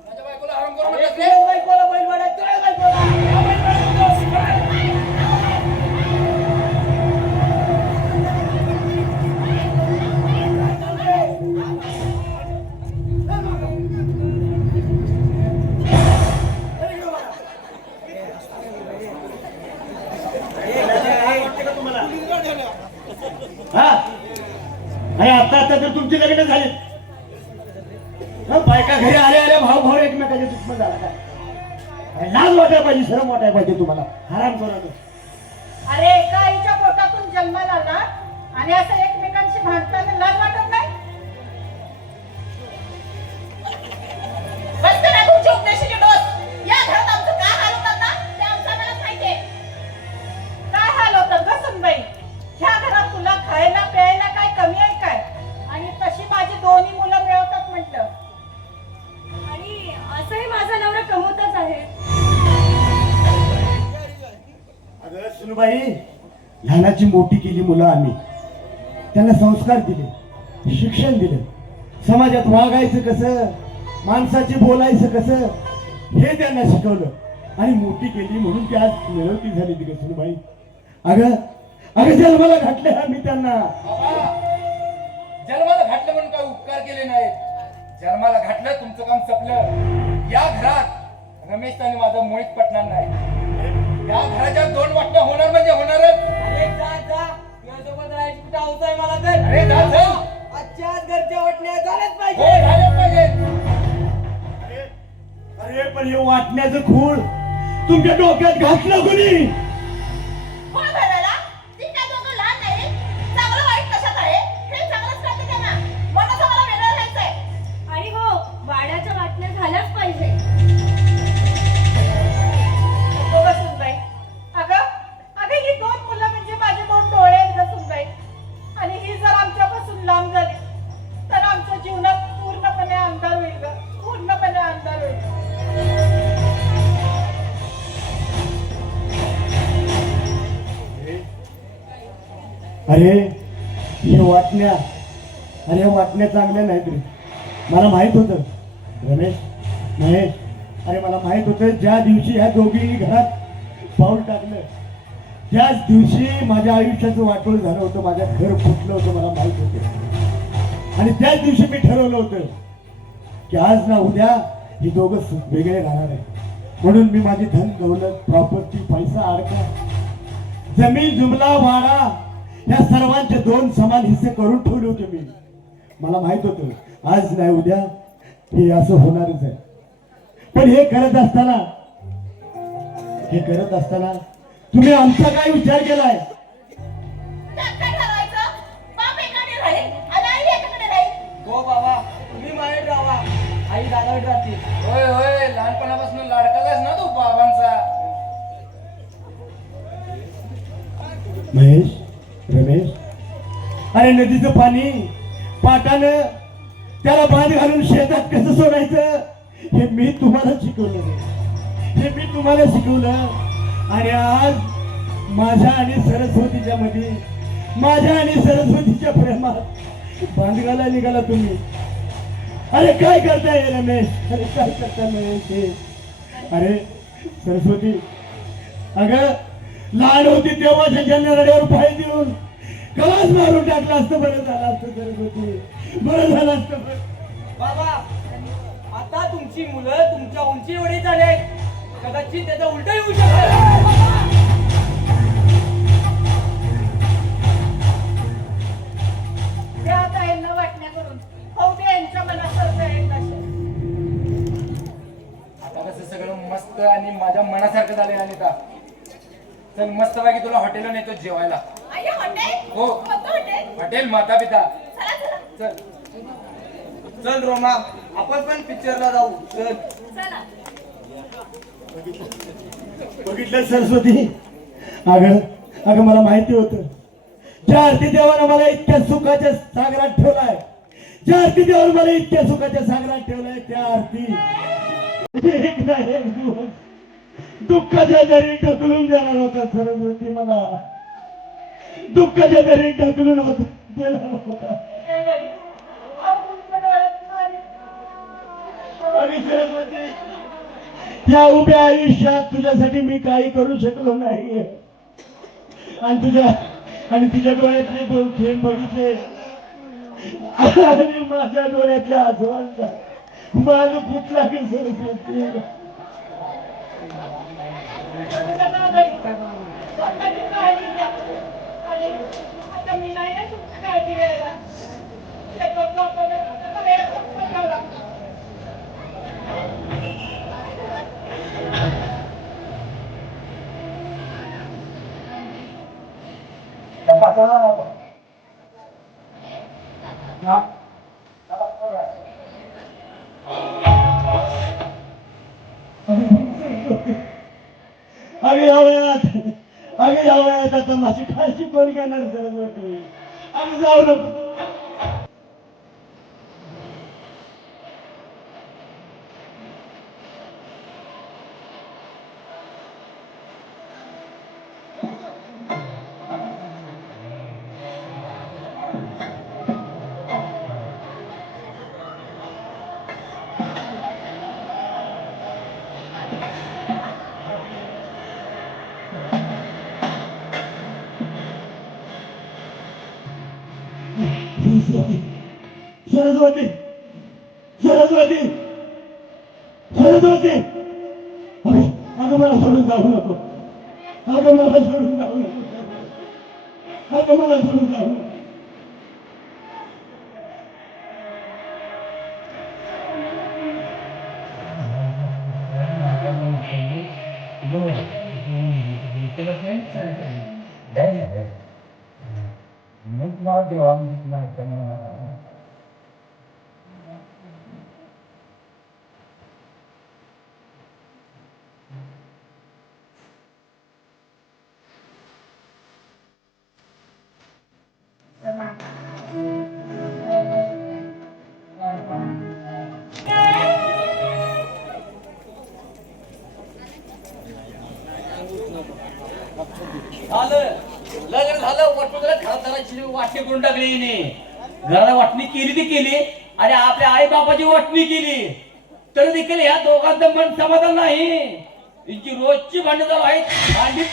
माझ्या बायकोला आराम करू अरे, नका रे. तुझ्याच बायकोला बैलवाडा आहे, तुझ्याच बायकोला. या बैलवाड्यात नको. हा आणि आता आता तर तुमची लग्न झाली. हा, बायका घरी आल्या आल्या भाऊ भाऊ एकमेकाचे दुश्मन झाला काय? काय लाज वाटायला पाहिजे, शरम वाटायला पाहिजे तुम्हाला. आराम करा तो. अरे एका आईच्या पोटातून जन्माला आला आणि असं एकमेकांशी भांडताना लाज वाटत नाही? बस करा तुमची उपदेशाची डोस. या घरात आमचं काय हाल होतात ना ते आमचं आम्हालाच माहितीये. काय हाल होतं ग सुनबाई? ह्या घरात तुला खायला प्यायला काय कमी आहे काय? आणि तशी माझी दोन्ही मुलं मिळवतात म्हटलं. आणि असंही माझा नवरा कमवतच आहे. अगं सुनबाई, लहानाची मोठी केली मुलं आम्ही. त्यांना संस्कार दिले, शिक्षण दिले, समाजात वागायचं कसं, माणसाचे बोलायचं कसं हे त्यांना शिकवलं आणि मोठी केली म्हणून ती आज मिळवती झाली ती सुनबाई. अगं अगं जन्माला घातले आम्ही त्यांना. बाबा, जन्माला घातलं म्हणून काय उपकार केले नाहीत. जन्माला घातलं, तुमचं काम संपलं. या घरात रमेश आणि माझं मुळीच पटणार नाही. या घराच्या दोन वाटण्या होणार म्हणजे होणारच. अरे जा जा, तुझ्यासोबत राहायची कुठं हौस आहे मला तर. अरे जा जा. आजच्या आज घरच्या वाटण्या झाल्याच हो, पाहिजे. झालं पाहिजे. अरे पण हे वाटण्याचं खूळ तुमच्या डोक्यात घातलं कोणी? कोण घराला? ती काय दोघं लहान नाही? चांगलं वाईट कशात आहे? हे चांगलंच कळतं त्यांना. म्हणूनच आम्हाला वेगळं राहायचंय. आणि हो, वाड्याच्या वाटण्या झाल्याच पाहिजे. नको ग सुनबाई. अगं अगं ही दोन मुलं म्हणजे माझे दोन डोळे आहेत ग सुनबाई. आणि ही जर आमच्यापासून लांब झाली तर आमच्या जीवनात पूर्णपणे अंधार होईल ग. पूर्णपणे अंधार होईल. अरे हे वाटण्या, अरे हे वाटण्या चांगल्या नाहीत रे. मला माहित होतं रमेश, महेश, अरे मला माहित होतं ज्या दिवशी ह्या दोघी घरात पाऊल टाकलं त्याच दिवशी माझ्या आयुष्याचं वाटोळ झालं होतं, माझ्या घर फुटलं होतं, मला माहित होतं. आणि त्याच दिवशी मी ठरवलं होतं की आज ना उद्या ही दोघं वेगळे राहणार आहे. म्हणून मी माझी धन दौलत, प्रॉपर्टी, पैसा, अडका, जमीन जुमला, वाडा या सर्वांचे दोन समान हिस्से करून ठेवले होते मी. मला माहित होतं आज नाही उद्या हे असं होणारच आहे. पण हे करत असताना तुम्ही आमचा काय विचार केलाय? त्यात काय ठरवायचं? बाप एकाकडे राहील आणि आई एकाकडे राहील. हो बाबा, तुम्ही माहेर राहा, आई दादाकडे राहतील. होय होय, लहानपणापासून लाडकालाच ना तू बाबांचा. महेश, रमेश, अरे नदीचं पाणी पाटानं त्याला बांध घालून शेतात कसं सोडायचं हे मी तुम्हाला शिकवलं नाही. हे मी तुम्हाला शिकवलं. आणि आज माझ्या आणि सरस्वतीच्या मध्ये, माझ्या आणि सरस्वतीच्या प्रेमात बांध घालायला निघाला तुम्ही. अरे काय करताय रमेश? अरे काय करताय महेश हे? अरे सरस्वती, अगं लहान होती तेव्हा त्याच्या नरड्यावर पाय देऊन कवाच मारून टाकलं असतं, बरं झालं असतं सरस्वती, बरं झालं असतं. बाबा आता तुमची मुलं तुमच्या उंची एवढी झाली आहेत, कदाचित त्याचा उलट येऊ शकत. त्या आता यांना वाटण्या करून हो ते यांच्या मनासारखं आहे तसं. आता कसं सगळं मस्त आणि माझ्या मनासारखं झालंय अनिता. चल मस्त पैकी तुला हॉटेलला नेतो जेवायला. आई हॉटेल हो. कोणतं हॉटेल? हॉटेल माता पिता. चला चला चल चल रोमा आपण पण पिक्चरला जाऊ. चल चला. बघितलं सरस्वती, अगं मला माहिती होतं, ज्या आरती देवानं मला इतक्या सुखाच्या सागरात ठेवलाय, ज्या आरती देवानं मला इतक्या सुखाच्या सागरात ठेवलाय, त्या आरती एक ना एक दिवस दुःखाच्या दरी ढकलून देणार होता सरस्वती, मला दुःखाच्या दरी ढकलून देणार होता. आणि सरस्वती, या उभ्या आयुष्यात तुझ्यासाठी मी काही करू शकलो नाही, आणि तुझ्या डोळ्यातले दोन थेंब बघितले आणि माझ्या डोळ्यातल्या आसवांचा मान फुटला की सरस्वती. आता मी नाही ना तुमची काळजी घ्यायला. अगं या वयात आता माझी काळजी कोण घेणार सरस्वती, अगं जाऊ नको. सरस्वती, सरस्वती, सरस्वती, अगं मला सोडून जाऊ नको, अगं मला सोडून जाऊ नको, अगं मला सोडून जाऊ नको. झालं लग्न झालं, वटपत्र घरात धरायची वाटणी करून टाकली हिने. घराला वाटणी केली ती केली आणि आपल्या आई बापाची वाटणी केली, तरी देखील ह्या दोघांचं मन समाधान नाही. हिची रोजची भांडण चालू आहेत. भांडी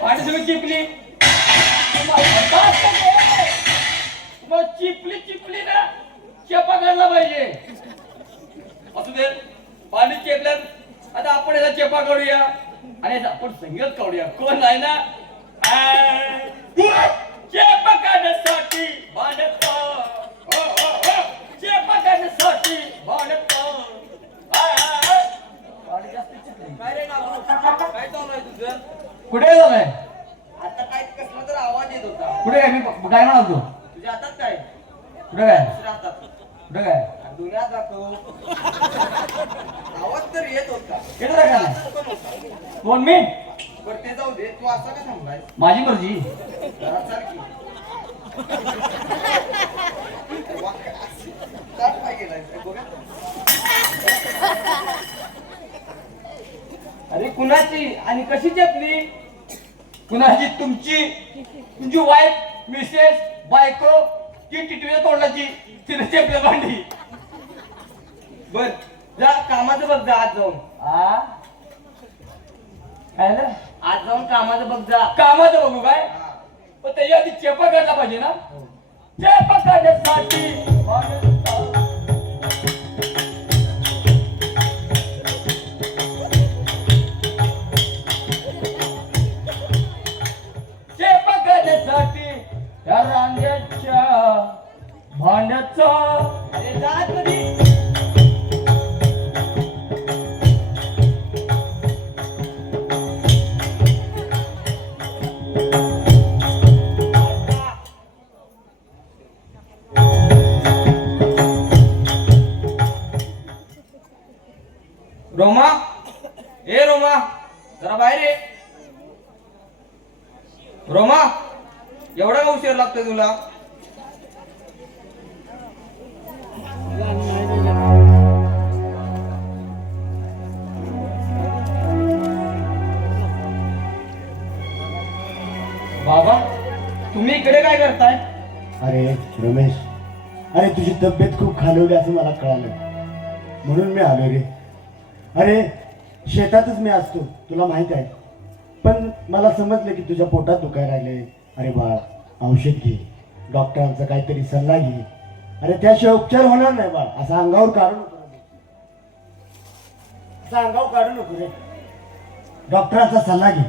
भांडी सगळी चिपली, चिपली चिपली ना चेपा काढला पाहिजे. असू दे, पाणी चेपल्यात. आता आपण याचा चेपा काढूया आणि आपण संगीत काढूया. कोण आहे ना चेपा काढण्यासाठी भांडत, चेपा काढण्यासाठी भांडत. काय रे बाबू, काय चालू आहे तुझं? कुठे झालंय? आता काय कसला तर आवाज येत होता. कुठे काय? मी काय म्हणालो? तुझ्या हातात काय? कुठे काय? दुसऱ्या हातात. कुठे काय? दुनियात जातो. आवाज तर येत होता. येत होता का? हातात पण होता. कोण मी? बरं ते जाऊ दे, तू असा का थांबलाय? माझी मर्जी. घरात सारखी अरे कुणाची आणि कशी चेपली? कुणाची? तुमची वाईफ, मिसेस, बायको, ती टिटवीच्या तोंडाची, तिने चेपलं भांडी. बर जा कामाचं बघ जा आज जाऊन. काय झालं? आज जाऊन कामाचं बघ जा. कामाचं बघू काय? पण त्याच्या आधी चेपा काढला पाहिजे ना. चेपा काढण्यासाठी चेपा काढण्यासाठी या रांग्याच्या भांड्याचा अरे जा कधी. रोमा, ए रोमा, जरा बाहेर ये. रोमा, एवढा का उशीर लागतोय तुला? बाबा, तुम्ही इकडे काय करताय? अरे रमेश, अरे तुझी तब्येत खूप खालवली असं मला कळालं, म्हणून मी आलो रे. अरे शेतातच मी असतो, तुला माहित आहे. पण मला समजलं की तुझ्या पोटात दुखायला लागले. अरे बाळ, औषध घे, डॉक्टरांचा काहीतरी सल्ला घे. अरे त्याशिवाय उपचार होणार नाही बाळ. असा अंगावर काढू नको, असा अंगावर काढू नको रे. डॉक्टरांचा सल्ला घे.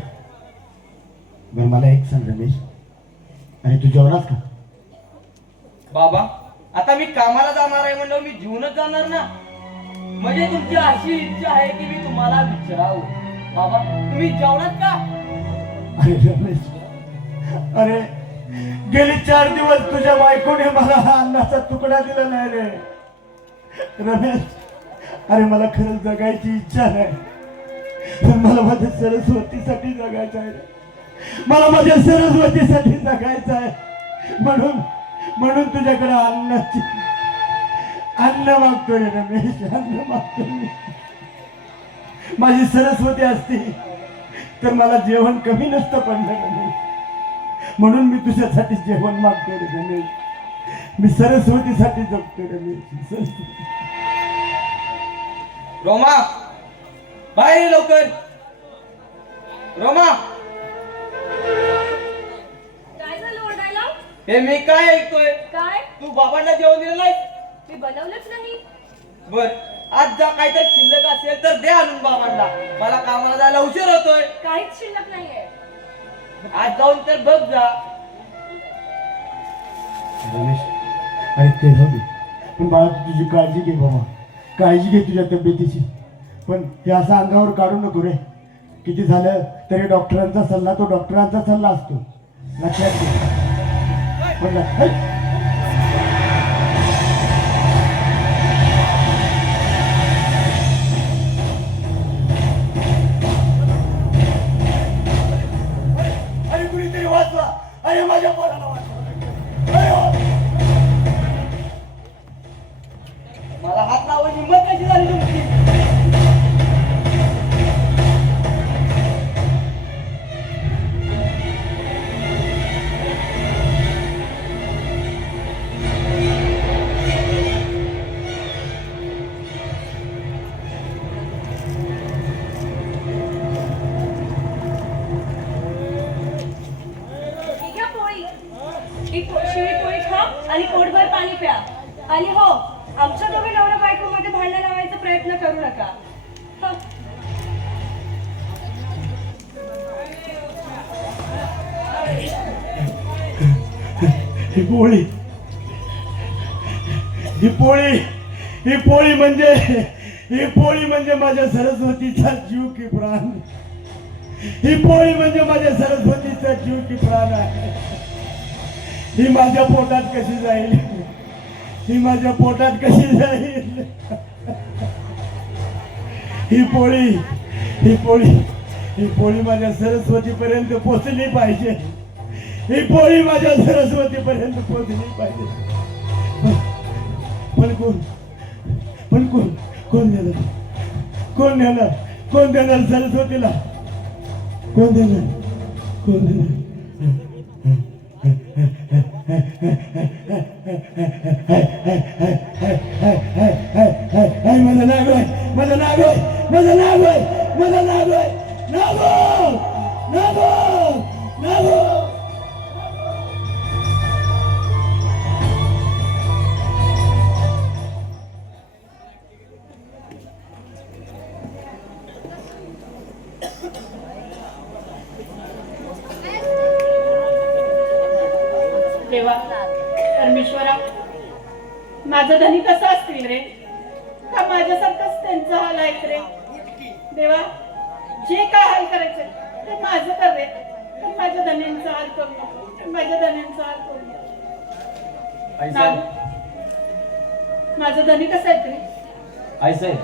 बरं मला एक सांग रमेश, अरे तू जेवणास का? बाबा आता मी कामाला जाणार आहे म्हणलं मी जीवनच जाणार ना. म्हणजे तुमची अशी इच्छा आहे की मी तुम्हाला विचारावं, बाबा तुम्ही जेवणात का? अरे रमेश, अरे गेली 4 दिवस तुझ्या बायकोने मला हा अन्नाचा तुकडा दिला नाही रे. रमेश, अरे मला खरंच जगायची इच्छा नाही, पण मला माझ्या सरस्वतीसाठी जगायचं आहे रे. मला माझ्या सरस्वतीसाठी जगायचं आहे. म्हणून तुझ्याकडे अन्न मागतोय रे रमेश, अन्न मागतोय मी. माझी सरस्वती असती तर मला जेवण कमी नसतं पडलं रमेश. म्हणून मी तुझ्यासाठी जेवण मागतोय रे रमेश. मी सरस्वतीसाठी जगतोय रमेश. रोमा, बाहेर ये लवकर. रोमा, काय झालं ओरडायला? हे मी काय ऐकतोय? काय? तू बाबांना जेवण दिलं नाही? मी बनवलंच नाही. बर, आज जा काहीतरी शिल्लक असेल तर दे आणून बाबांना. मला कामाला जायला उशीर होतोय. काहीच शिल्लक नाहीये. आज जाऊन तर बघ जा. रमेश, अरे ते जाऊ दे, पण बाळा तू तुझी काळजी घे बाबा. काळजी घे तुझ्या तब्येतीची. पण हे असं अंगावर काढू नको रे. किती झालं तरी डॉक्टरांचा सल्ला तो डॉक्टरांचा सल्ला असतो, लक्षात घे. पण अरे कुणीतरी वाचवा. अरे माझ्या पोराला वाचवा. अरे मला हात लावायची हिंमत कशी झाली तुमची? ही घ्या पोळी. शिळी पोळी खा आणि पोटभर पाणी प्या. आणि हो, आमच्या दोघे नवरा बायको मध्ये भांडण लावायचा प्रयत्न करू नका. हं. ही पोळी, ही पोळी म्हणजे माझ्या सरस्वतीचा जीव की प्राण. ही पोळी म्हणजे माझ्या सरस्वतीचा जीव की प्राण आहे. ही माझ्या पोटात कशी जाईल? ही माझ्या पोटात कशी जाईल? ही पोळी माझ्या सरस्वतीपर्यंत पोचली पाहिजे. ही पोळी माझ्या सरस्वती पर्यंत पोहोचली पाहिजे. पण कोण देणार? कोण देणार सरस्वतीला? कोण देणार? माझं नाव देवा परमेश्वरा, माझं धनी कसं असतील रे? का माझ्यासारखंच त्यांचा हाल आहेत रे? देवा, जे काय हाल करायचं ते माझं कर रे, पण माझ्या धन्यांचा हाल करू नको. माझ्या धन्यांचा हाल करू नको. आई साहेब, माझं धनी कसं आहेत रे? आई साहेब,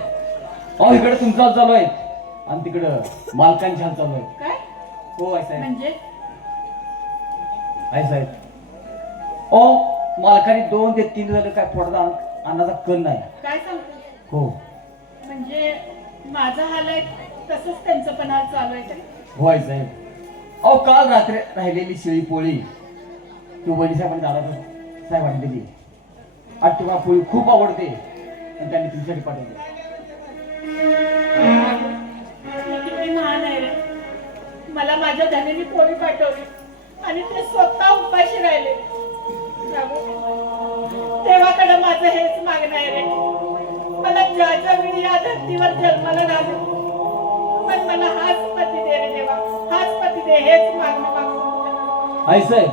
अहो इकडे तुमचा हाल चालू आहे आणि तिकडं मालकांची हाल चालू आहे. काय हो आई साहेब. म्हणजे? आई साहेब, ओ मालकाने 2 ते 3 झालं काय पोटाचा अन्नाचा कण नाही. काय सांगतो? हो म्हणजे माझा हाल आहे तसंच त्यांचं पण हाल चालू आहे. हो आई साहेब, अहो काल रात्री राहिलेली शिळी पोळी ती वडी साहेबांनी दादा साहेबांनी दिली आणि तुम्हाला पोळी खूप आवडते आणि त्यांनी तुमच्यासाठी पाठवली. मी किती महान आहे रे. मला माझ्या धनीने पोळी पाठवली आणि ते स्वतः उपाशी राहिले. देवाकडे माझं हेच मागणं आहे रे. मला ज्या वेळी या धरतीवर जन्माला घालू, पण मला हाच पती दे रे देवा, हाच पती दे. हेच मागणं मागतो. आई साहेब,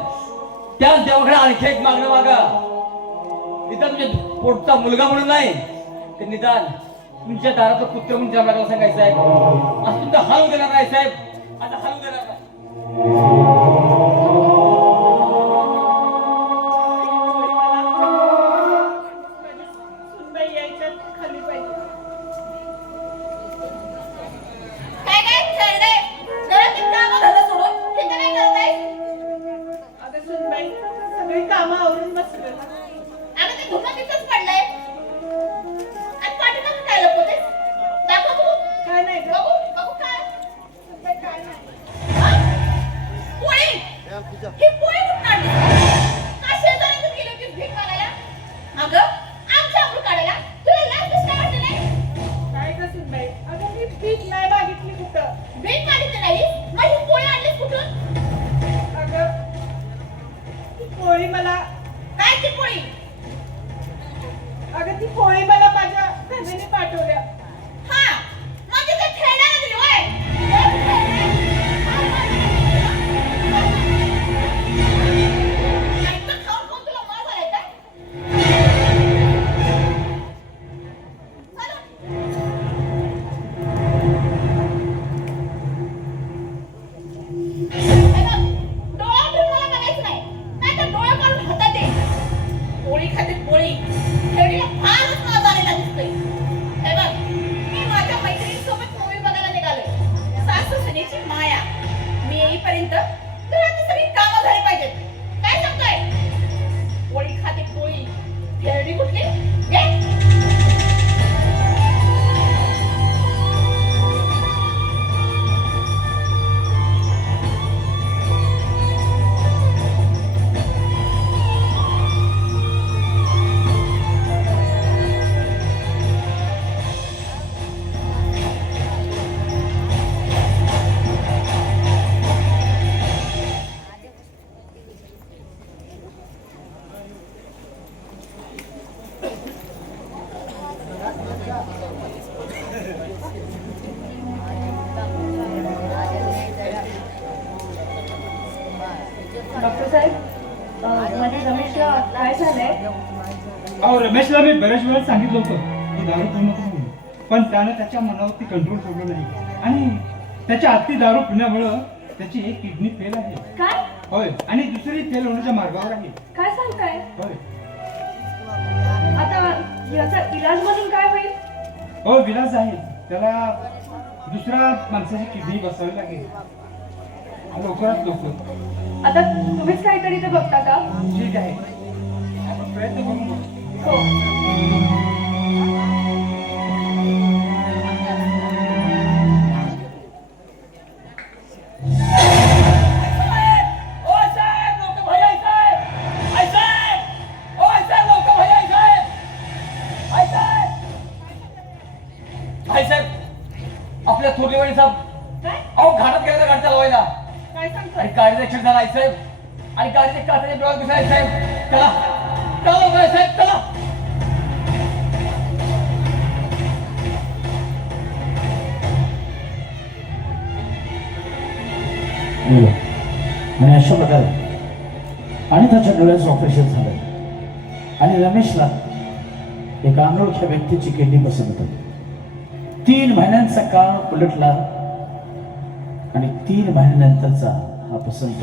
त्याच देवाकडे आणखी एक मागणं मागा. इथं तुमच्या पोटचा मुलगा म्हणून नाही, ते निदान तुमच्या दाराचं पुत्र म्हणून जन्माला लागला सांगायचं साहेब. असं तुमचा हाल देणार नाही साहेब, आता हाल देणार नाही. सुनबाई यायच्यात खाली पाहिजे. काय काय खेळणे घरातील कामं धंदा सोडून तिथे काय करताय? अगं सुनबाई, सगळी कामं आवरून बसले. अगं ते धुणं तिथंच पडलंय आणि पाठीमागं काय लपवतेस? दाखव बघू. काय नाही गं. बघू काय? सुनबाई, काय नाही. हा? पोळी ही पोळी कुठून आणली? का शेजाऱ्यातून गेली होतीस भीक मागायला? अगं आमच्या आबरू काढायला तुला लाज कशी काय वाटत नाही? काय गं सुनबाई, अगं मी भीक नाही मागितली कुठं. भीक मागितली नाही मग ही पोळी आणलीस कुठून? अगं ती पोळी मला, काय ती पोळी? अगं ती पोळी मला माझ्या धनीने पाठवल्या. हा म्हणजे ते खेळण्याला दिली होय? ऐकतं खाऊन खाऊन तुला मार झालाय काय? डोळा ठेवून मला बघायचं नाही, नाहीतर डोळे काढून हातात दे. पोळी खाते पोळी, खेळणीला फारच नाद आलेला दिसतोय. हे बघ, मी माझ्या मैत्रिणीसोबत मूवी बघायला निघालोय. सासू सुनेची माया. मी येईपर्यंत घरातली सगळी कामं झाली पाहिजेत. काय सांगतोय? पोळी खाते पोळी, खेळणी कुठली? घे. डॉक्टर साहेब, मध्ये रमेशला काय झालंय? अहो रमेशला मी बऱ्याच वेळा सांगितलं होतं की दारू पिऊ नको म्हणून, पण त्यानं त्याच्या मनावरती कंट्रोल ठेवलं नाही आणि त्याच्या अति दारू पिण्यामुळं त्याची एक किडनी फेल आहे. काय होय, आणि दुसरी फेल होण्याच्या मार्गावर आहे. काय सांगताय? होय. आता याचा इलाज म्हणून काय होईल? हो विलास आहे, त्याला दुसऱ्या माणसाची किडनी बसवावी लागेल. लवकरात लवकर. आता तुम्हीच काहीतरी ते बघता का? ठीक आहे, आपण प्रयत्न करून बघू. हो. आपल्या थोरलेवाडी साहेब काय अहो घाटात गेला गाडी चालवायला काय सांगतोय? आणि गाडीचा ऍक्सिडेंट झाला साहेब आणि गाडीचे काचाचे डोळ्यात घुसाय साहेब. चला चला लवकर साहेब चला. आणि अशा प्रकारे आणि त्याच्या डोळ्याचं ऑपरेशन झालं आणि रमेशला एका अनोळख्या व्यक्तीची किडनी पसंत होती. 3 महिन्यांचा काळ उलटला आणि 3 महिन्यानंतरचा हा पसंत.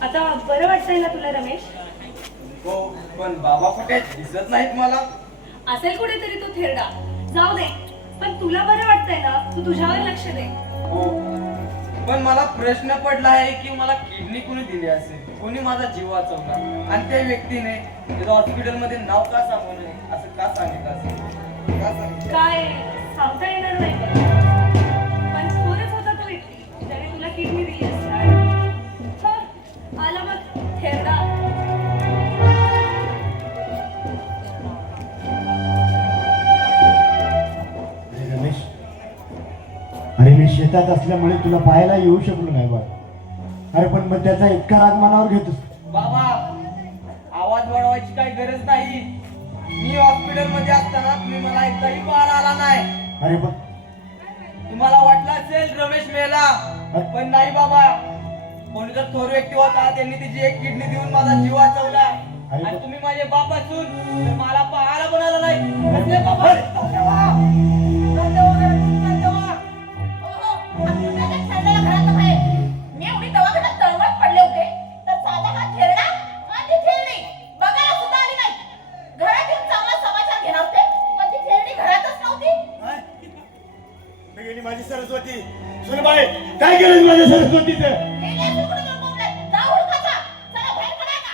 आता बरं वाटतंय ना तुला रमेश? हो, पण बाबा कुठे दिसत नाहीत मला. असेल कुठेतरी तो थेरडा. जाऊ दे, पण तुला बरं वाटतंय ना? तू तुझ्यावर लक्ष दे. हो, पण मला प्रश्न पडला आहे की मला किडनी कोणी दिली असेल, कोणी माझा जीव वाचवला आणि त्या व्यक्तीने हॉस्पिटलमध्ये नाव का सांगू नये असं का सांगितलं असेल? का सांगितलं? काय सांगता येणार नाही बघ. पण थोरच होता तो व्यक्ती ज्याने तुला किडनी दिली असणार. आला मग थेरडा. रमेश, अरे मी शेतात असल्यामुळे तुला पाहायला येऊ शकलो नाही बा. अरे पण मग त्याचा इतका राग मनावर घेतोस? बाबा, आवाज वाढवायची काही गरज नाही. मी हॉस्पिटलमध्ये असताना तुम्ही मला एकदाही पाहायला आला नाही. अरे पण तुम्हाला वाटलं असेल रमेश मेला, पण नाही बाबा. कोणी जर थोर व्यक्ती होता, त्यांनी तिची एक किडनी देऊन माझा जीव वाचवला आणि तुम्ही माझे बाप असून तर मला पाहायला पण आला नाही. कसले बाबा? मी एवढी दवाखान्यात तळमळत पडले होते तर साधा हा थेरडा आणि ती थेरडी बघायला सुद्धा आली नाही. घरात येऊन चांगला समाचार घेणार होते, पण ती थेरडी घरातच नव्हती. गेली माझी सरस्वती. सुनबाई, काय केलं माझ्या सरस्वतीचं? गेली असेल कुठे जाऊन बोंबलत. जा हुडकाचा. चला बाहेर पडा का.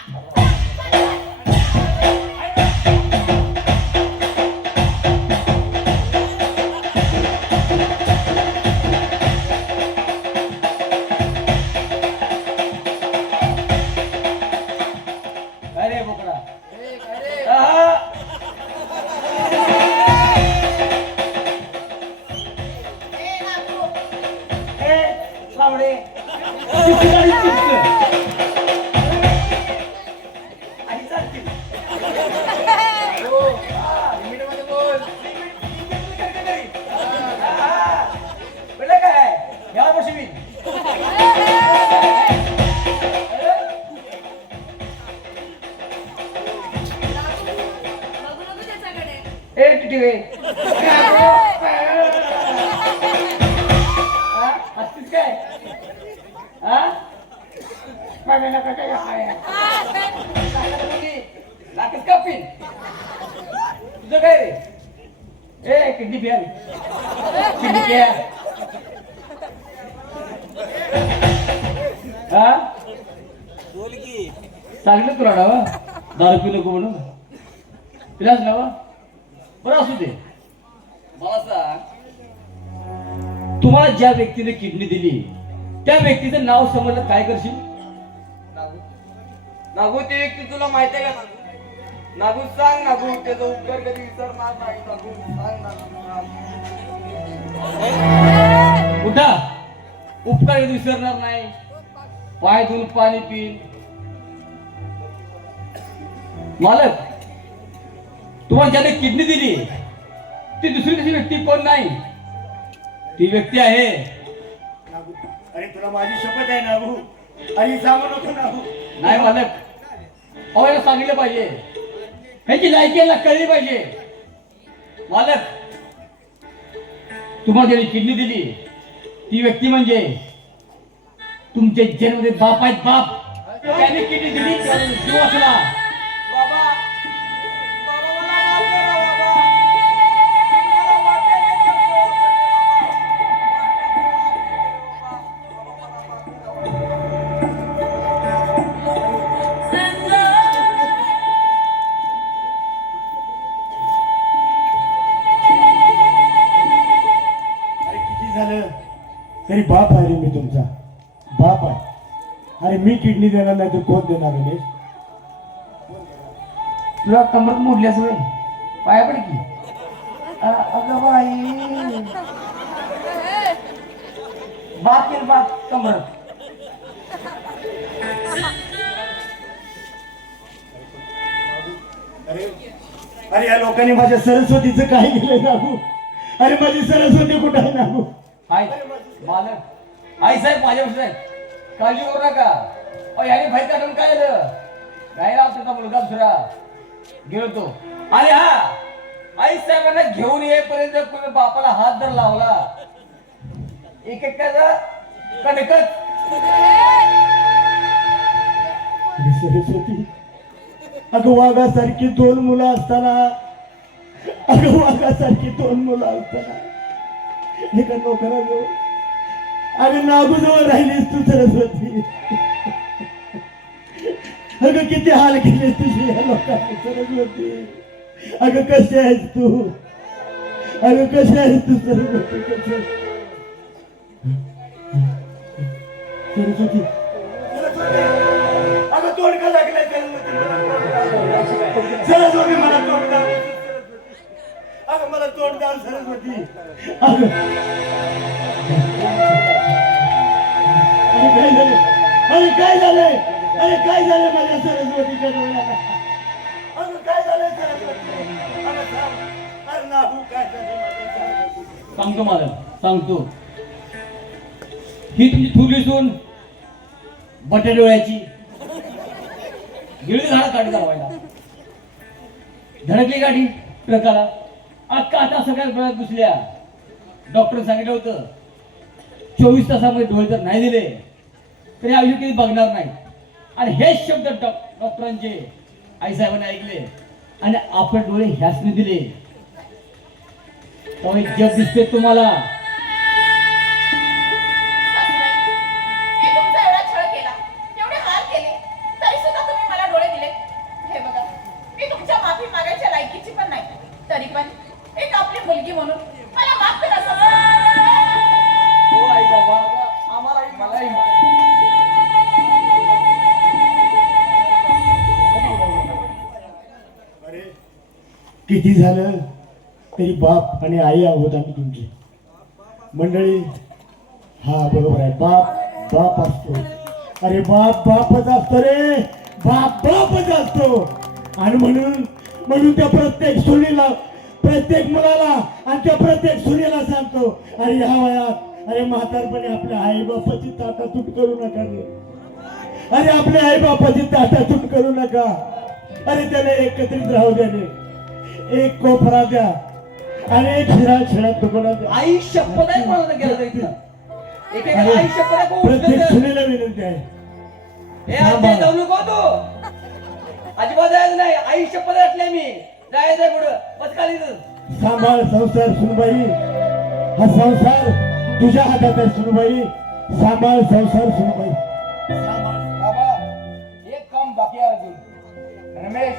अरे बोकडा आहा. ए नागू. ए, लावडे. तिची गाडी चुकलं. आणि चालतील. हो, लिमिटमध्ये बोल. आहा. कळलं काय? या वर्षी मी बघू नको त्याच्याकडे. ए टिटिवे. हसतीस काय? हा? माझ्या नकाचा या आहे. नाकच कापीन. तुझं काय रे? ए किडनी प्याल. किडनी प्या. हा? सांगितलं तुला ना दारू पिऊ नको म्हणून. पिलास ना वा? बरं असू दे. मला सांग, तुम्हाला ज्या व्यक्तीने किडनी दिली त्या व्यक्तीचं नाव समजलं काय करशील? नागू, नागू ती व्यक्ती तुला माहिती आहे का? नागू, नागू सांग. नागू, त्याचा उपकार कधी विसरणार नाही. नागू सांग. नागू उठा. उपकार कधी विसरणार नाही. पाय धुवून पाणी पिन. मालक, तुम्हाला ज्याने किडनी दिली ती दुसरी कशी व्यक्ती कोण नाही, ती व्यक्ती आहे नागू, अरे तुला माझी शपथ आहे नागू. अरे सांगू नको नागू. नाही मालक, अहो याला सांगितलं पाहिजे, ह्याची लायकी याला कळली पाहिजे. मालक, तुम्हाला ज्याने किडनी दिली ती व्यक्ती म्हणजे तुमचे जन्मदे बाप आहेत, बाप. त्याने किडनी दिली, त्याने जीव वाचला. बाबा बाबा मला माफ करा बाबा. मला वाटेल ते करतो अरे किती झालं तरी बाप आहे रे मी तुमचा, बाप आहे. अरे मी किडनी देणार नाही तर कोण देणार रमेश? तुला कमरत मोडल्यास वय पाया पड की. अगं बाई, बाप केलं बाप कमरत. अरे अरे या लोकांनी माझ्या सरस्वतीचं काय केलंय नागू? अरे माझी सरस्वती कुठं आहे नागू? हाय मालक, आई साहेब माझ्यापासून आहेत, काळजी करू नका. अहो याने बाहेर काढून काय झालं? नाही राव, त्याचा मुलगा दुसरा गेलो तो. आणि हा आई साहेबांना घेऊन येईपर्यंत कोणी बापाला हात जर लावला एक कणकच. अरे सरस्वती, अगं वाघासारखी दोन मुलं असताना, अगं वाघासारखी दोन मुलं असताना एका नोकराजवळ, अगं नागूजवळ राहिलीस तू सरस्वती. अगं किती हाल केले तुझे या लोकांनी सरस्वती. अगं कशी आहेस तू? अगं कशी आहेस तू सरस्वती? कशी? सरस्वती, अगं तोंड का लागलाय सरस्वती? मला तोंड दाव. अगं मला तोंड दाव सरस्वती. अगं अरे काय झालं? अरे काय झालंय? अरे काय झालं माझ्या सरस्वतीच्या डोळ्याला? अगं काय झालंय सरस्वती? अगं सांग. अरे नागू काय झालं माझ्या सरस्वतीला? सांगतो मालक, सांगतो. ही तुमची थुरली सून बटे डोळ्याची गिळी झाडा काढी चालवायला धडकली गाडी ट्रकाला. अक्का आता सगळ्या डोळ्यात घुसल्या. डॉक्टर सांगितलं होतं 24 तासामध्ये डोळे जर नाही दिले तरी आयुष्य कधी बघणार नाही. आणि हेच शब्द डॉक्टरांचे आईसाहेबांनी ऐकले आणि आपण डोळे ह्यासने दिले. त्यामुळे जग दिसते तुम्हाला. मी तुमचा एवढा छळ केला, एवढे हाल केले, तरी सुद्धा तुम्ही मला डोळे दिले. हे बघा, मी तुमच्या माफी मागायच्या लायकीची पण नाही, तरी पण एक आपली मुलगी म्हणून मला माफ करा सासूबाई. हो आई बाबा, आम्हालाही मलाही अरे किती झालं तरी बाप आणि आई आहोत आम्ही तुमची मंडळी. हा बरोबर आहे, बाप बाप असतो. अरे बाप बापच असतो रे, बाप बापच असतो. आणि म्हणून त्या प्रत्येक सुनीला, प्रत्येक मुलाला आणि त्या प्रत्येक सुनीला सांगतो, अरे ह्या वयात, अरे म्हातारपणे आपल्या आई बापाची ताटातूट करू नका रे. अरे आपल्या आई बापाची ताटातूट करू नका. अरे त्याला एकत्रित राहू द्या रे. एक कोपरा द्या आणि एक खेळात दुकाना द्या. आई शपथ आहे कोणाला गेलं तरी इथं. एकेकाला आई शपथ आहे कोण प्रत्येक उचलतं. सुनेला विनंती आहे. हे आजी जाऊ नको तू. अजिबात जायचं नाही. आई शपथ घातली मी. जायचंय पुढं बस खाली इथं. सांभाळ संसार सुनबाई. हा संसार तुझ्या हातात आहे सुनबाई. सांभाळ संसार सुनबाई. बाबा, एक काम बाकी आहे अजून. रमेश,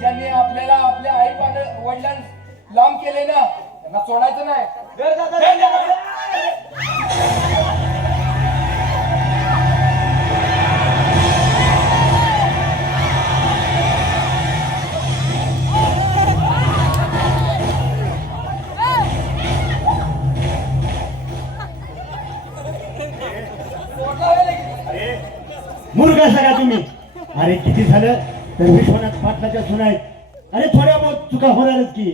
ज्यांनी आपल्याला आपल्या आई वडिलांना लांब केले ना, त्यांना सोडायचं नाही. मुलगा सगळा तुम्ही. अरे किती झालं तर विश्वनाथ पाटलाच्या सुना आहेत. अरे थोड्या बहुत चुका होणारच की.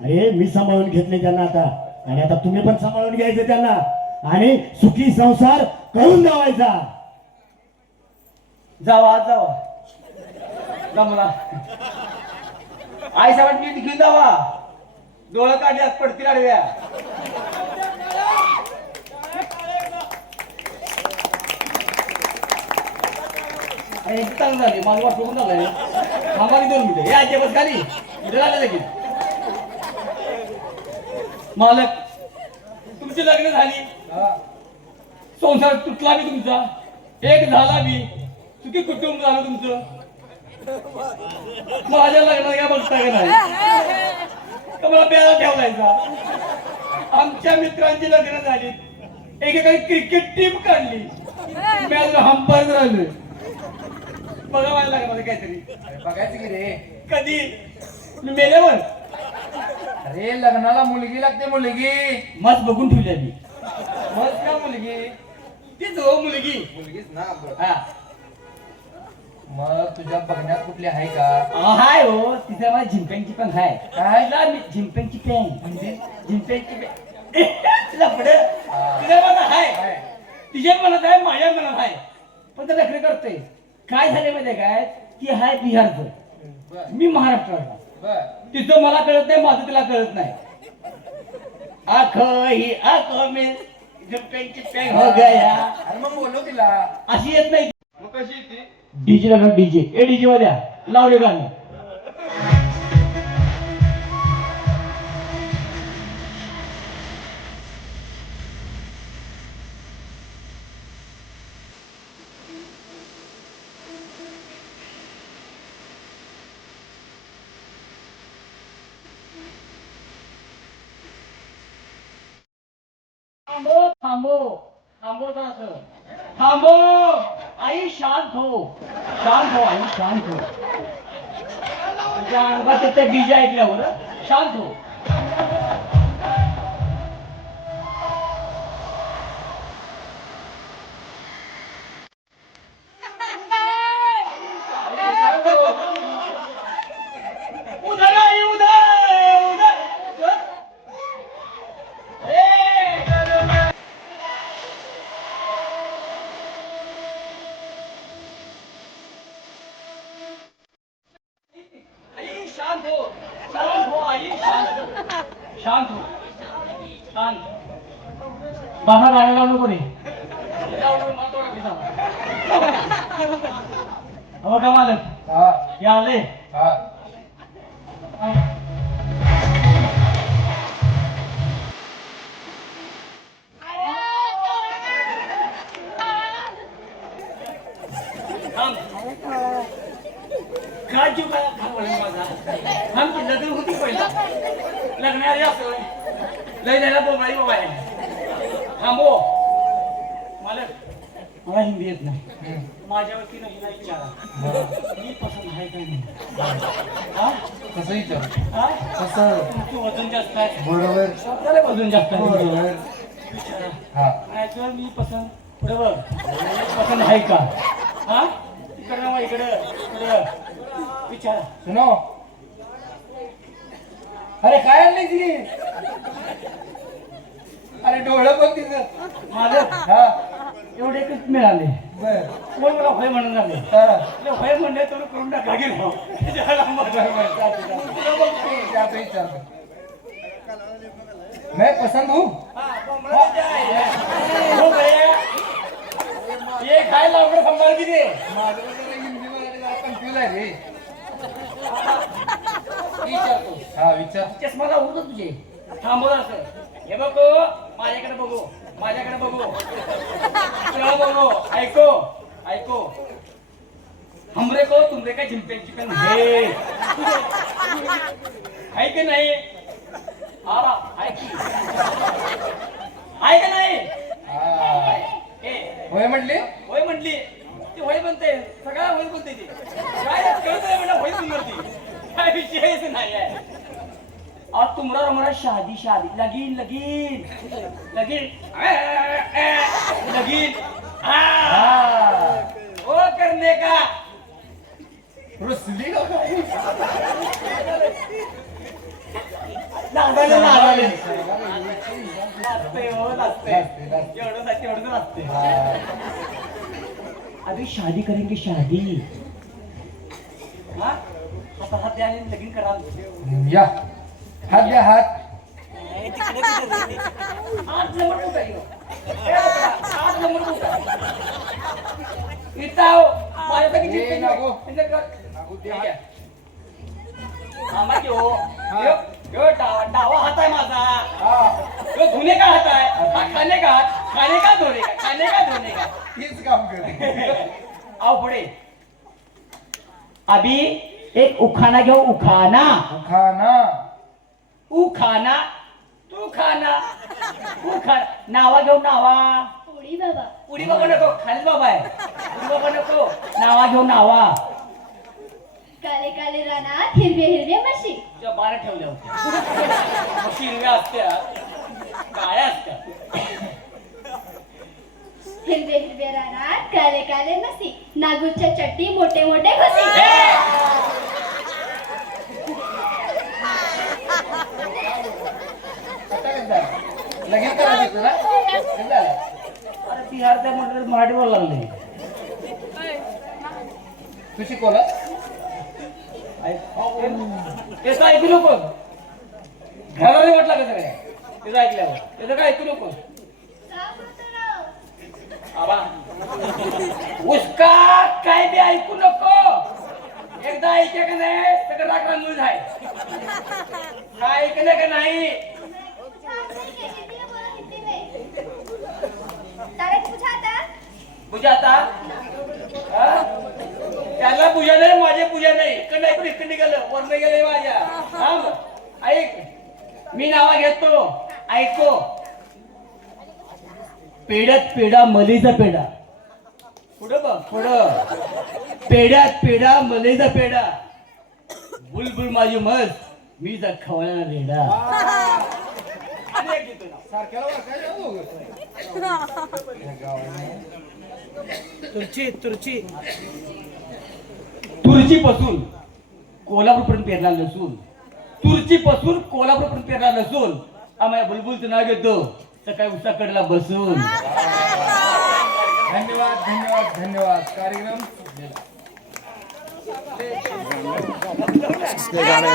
अरे मी सांभाळून घेतले त्यांना आता. आणि आता तुम्ही पण सांभाळून घ्यायचं त्यांना आणि सुखी संसार करून द्यावायचा. जावा आज जावा जमला आई साहेब नीट घेऊन जावा. डोळं काढल्यात पडतील आडव्या. एक चांगलं झाले माझं वाटलं पण झालंय. थांबा की 2 मिनिटं. या बस खाली इथे झालं लगेच. मालक तुमची लग्न झाली, संसार तुटला बी तुमचा, एक झाला बी, सुखी कुटुंब झालं तुमचं. माझ्या लग्नात काय बघता का नाही का मला प्याला ठेवायचा. आमच्या मित्रांची लग्न झाली, एकेकाने क्रिकेट टीम काढली, मी अजून हंपायच राहिलोय. बघा माझ्या लग्नामध्ये काहीतरी. अरे बघायचं की रे. कधी मी मेल्यावर अरे लग्नाला मुलगी लागते, मुलगी. मस्त बघून ठेवली मी. मग का मुलगी? तीच हो मुलगी. मुलगीच ना. हा मग तुझ्या बघण्यात कुठली आहे का? हाय हो, तिथे मला झिंप्यांची पण हाय. काय? झिंप्यांची पॅन म्हणजे झिंप्यांची पॅन लफड तिच्या मनात हाय, तिच्या मनात आहे, माझ्या मनात आहे. पण ते नखरे करते. काय झाले माहितीये काय की हाय बिहारचं, मी महाराष्ट्राचा. बर. तिचं मला कळत नाही, माझं तिला कळत नाही. आख ही आख में झिंप्यांची पॅन हो गया. अरे मग बोललो तिला. अशी येत नाही. मग कशी येते? डीजे लागणार डीजे. ए डीजे वाल्या लावले गाणं. थांबो थांबो थांबो असं थांबो. आई शांत हो, शांत हो आई, शांत हो. तुझ्या अंगात ते डीजे ऐकल्यावर शांत हो. उधर आई उधर उधर. आई शांत हो, शांत हो आई, शांत हो, शांत हो, शांत. बाबा गाणं लावू नको रे. हो का मालक? हा. हे आले. हा. काय जीव काय माझा. आमची लग्न होती पहिला, लग्नाला असं लय जायला बोंबाई बाबा आहे. थांबो मालक, मला हिंदी येत नाही. माझ्यावरती नाही नाही विचारा, मी पसंत आहे का नाही. हा? कसं विचार? हा? कसं? तुमचं वजन जास्त आहे. बरोबर. स्वतःला वजन जास्त आहे. बरोबर. विचारा. हा. नाही तर मी पसंत बरोबर पसंत आहे का. हा इकडं इकडं विचारा. सुनो. अरे काय आणली ती? अरे डोळं बघ तिचं. मालक हा. एवढे एकच मिळाले. बर. कोण मला होय म्हणून झाले. हा. होय म्हणले तर करून टाका गेलो. जातो विचारतो. मैं पसंद हूँ. ये काय लावडं सांभाळ की ते. माझं हिंदी मराठी जरा कन्फ्युज आहे रे. विचारतो. हा विचार. चष्मा लावू का तुझे. थांबव असं. हे बघो माझ्याकडे बघू, माझ्याकडे बघू, तुला बघू. ऐको ऐको. हमरे को तुमरे का झिंप्यांची पण हे आहे की नाही. आरा आहे की आहे का नाही. हा. हे होय म्हटली. होय म्हटली ती होय म्हणते. सगळ्या होय बोलते ती. काय कळत नाही म्हणा होय म्हणते. काय विषयच नाही आहे. और तुमरा हमारा शादी शादी लगीन लगीन लगीन लगीन वो करने का. रुसली का काय? नावाले नावाले असते एवढंच असते. अभी शादी करेंगे शादी. हा आता हात द्या आणि लगीन करा. या हात द्या हात. आज नंबर कुठे आहे? आज नंबर कुठे आहे? इथं आहो. माझ्यासाठी ए, चिठ्ठी नको. इथं कर. नको द्या ठीक हात. आहे. थांबा की हो. यो डावा हात आहे माझा. हा यो धुने का हात आहे? हा खाने का हात? खाने का धोने का? खाने का धोने का? तेच काम कर. आओ पुढे. अभी एक उखाना घेऊ. उखाना. खाना उखाना. तू खाना. उखाना. नावा घेऊ नावा. पोळी बाबा. उडी बाबा नको. खाली बाबा आहे. उडी बाबा नको. नावा घेऊ नावा. काले काले रानात हिरवे हिरवे म्हशी. त्या बारा ठेवल्या होत्या. म्हशी हिरव्या असत्या. काळ्या असत्या. हिरवे हिरवे रानात काले काले म्हशी. नागूच्या चट्टी मोठे मोठे घुसी. लगेच करायचं ना. हे झालं. अरे बिहार त्या म्हटलं मराठी बोलायला लागले. तू शिकवलं. त्याचं ऐकू नको. घराला म्हटलं का सगळ्या त्याचं ऐकल्यावर त्याचं काय ऐकू नको. आबा उसका काय बी ऐकू नको. एकदा ऐके का नाही सगळं राग रांगून आहे. काय ऐकलं का नाही? पूजा आता हा? त्याला पूजा नाही माझे पूजा नाही. इकडे ऐकून इकडे निघालं वरनं गेले माझ्या. हा मग. ऐक मी नावा घेतो. ऐको. पेड्यात पेढा मलीचा पेढा. पुढं बघ पुढं. पेड्यात पेढा मलीचा पेढा. बुलबुल माझी मस्त मी जा खवळा रेडा. सारख्याला ओळखायला जाऊ. तुरची पासून कोल्हापूर पर्यंत पेरला लसूण. तुरची पासून कोल्हापूर पर्यंत पेरला लसूण. आम्हाला बुलबुलचं नाव घेतो सकाळी उसाकडला बसून. धन्यवाद धन्यवाद धन्यवाद. कार्यक्रम गाणं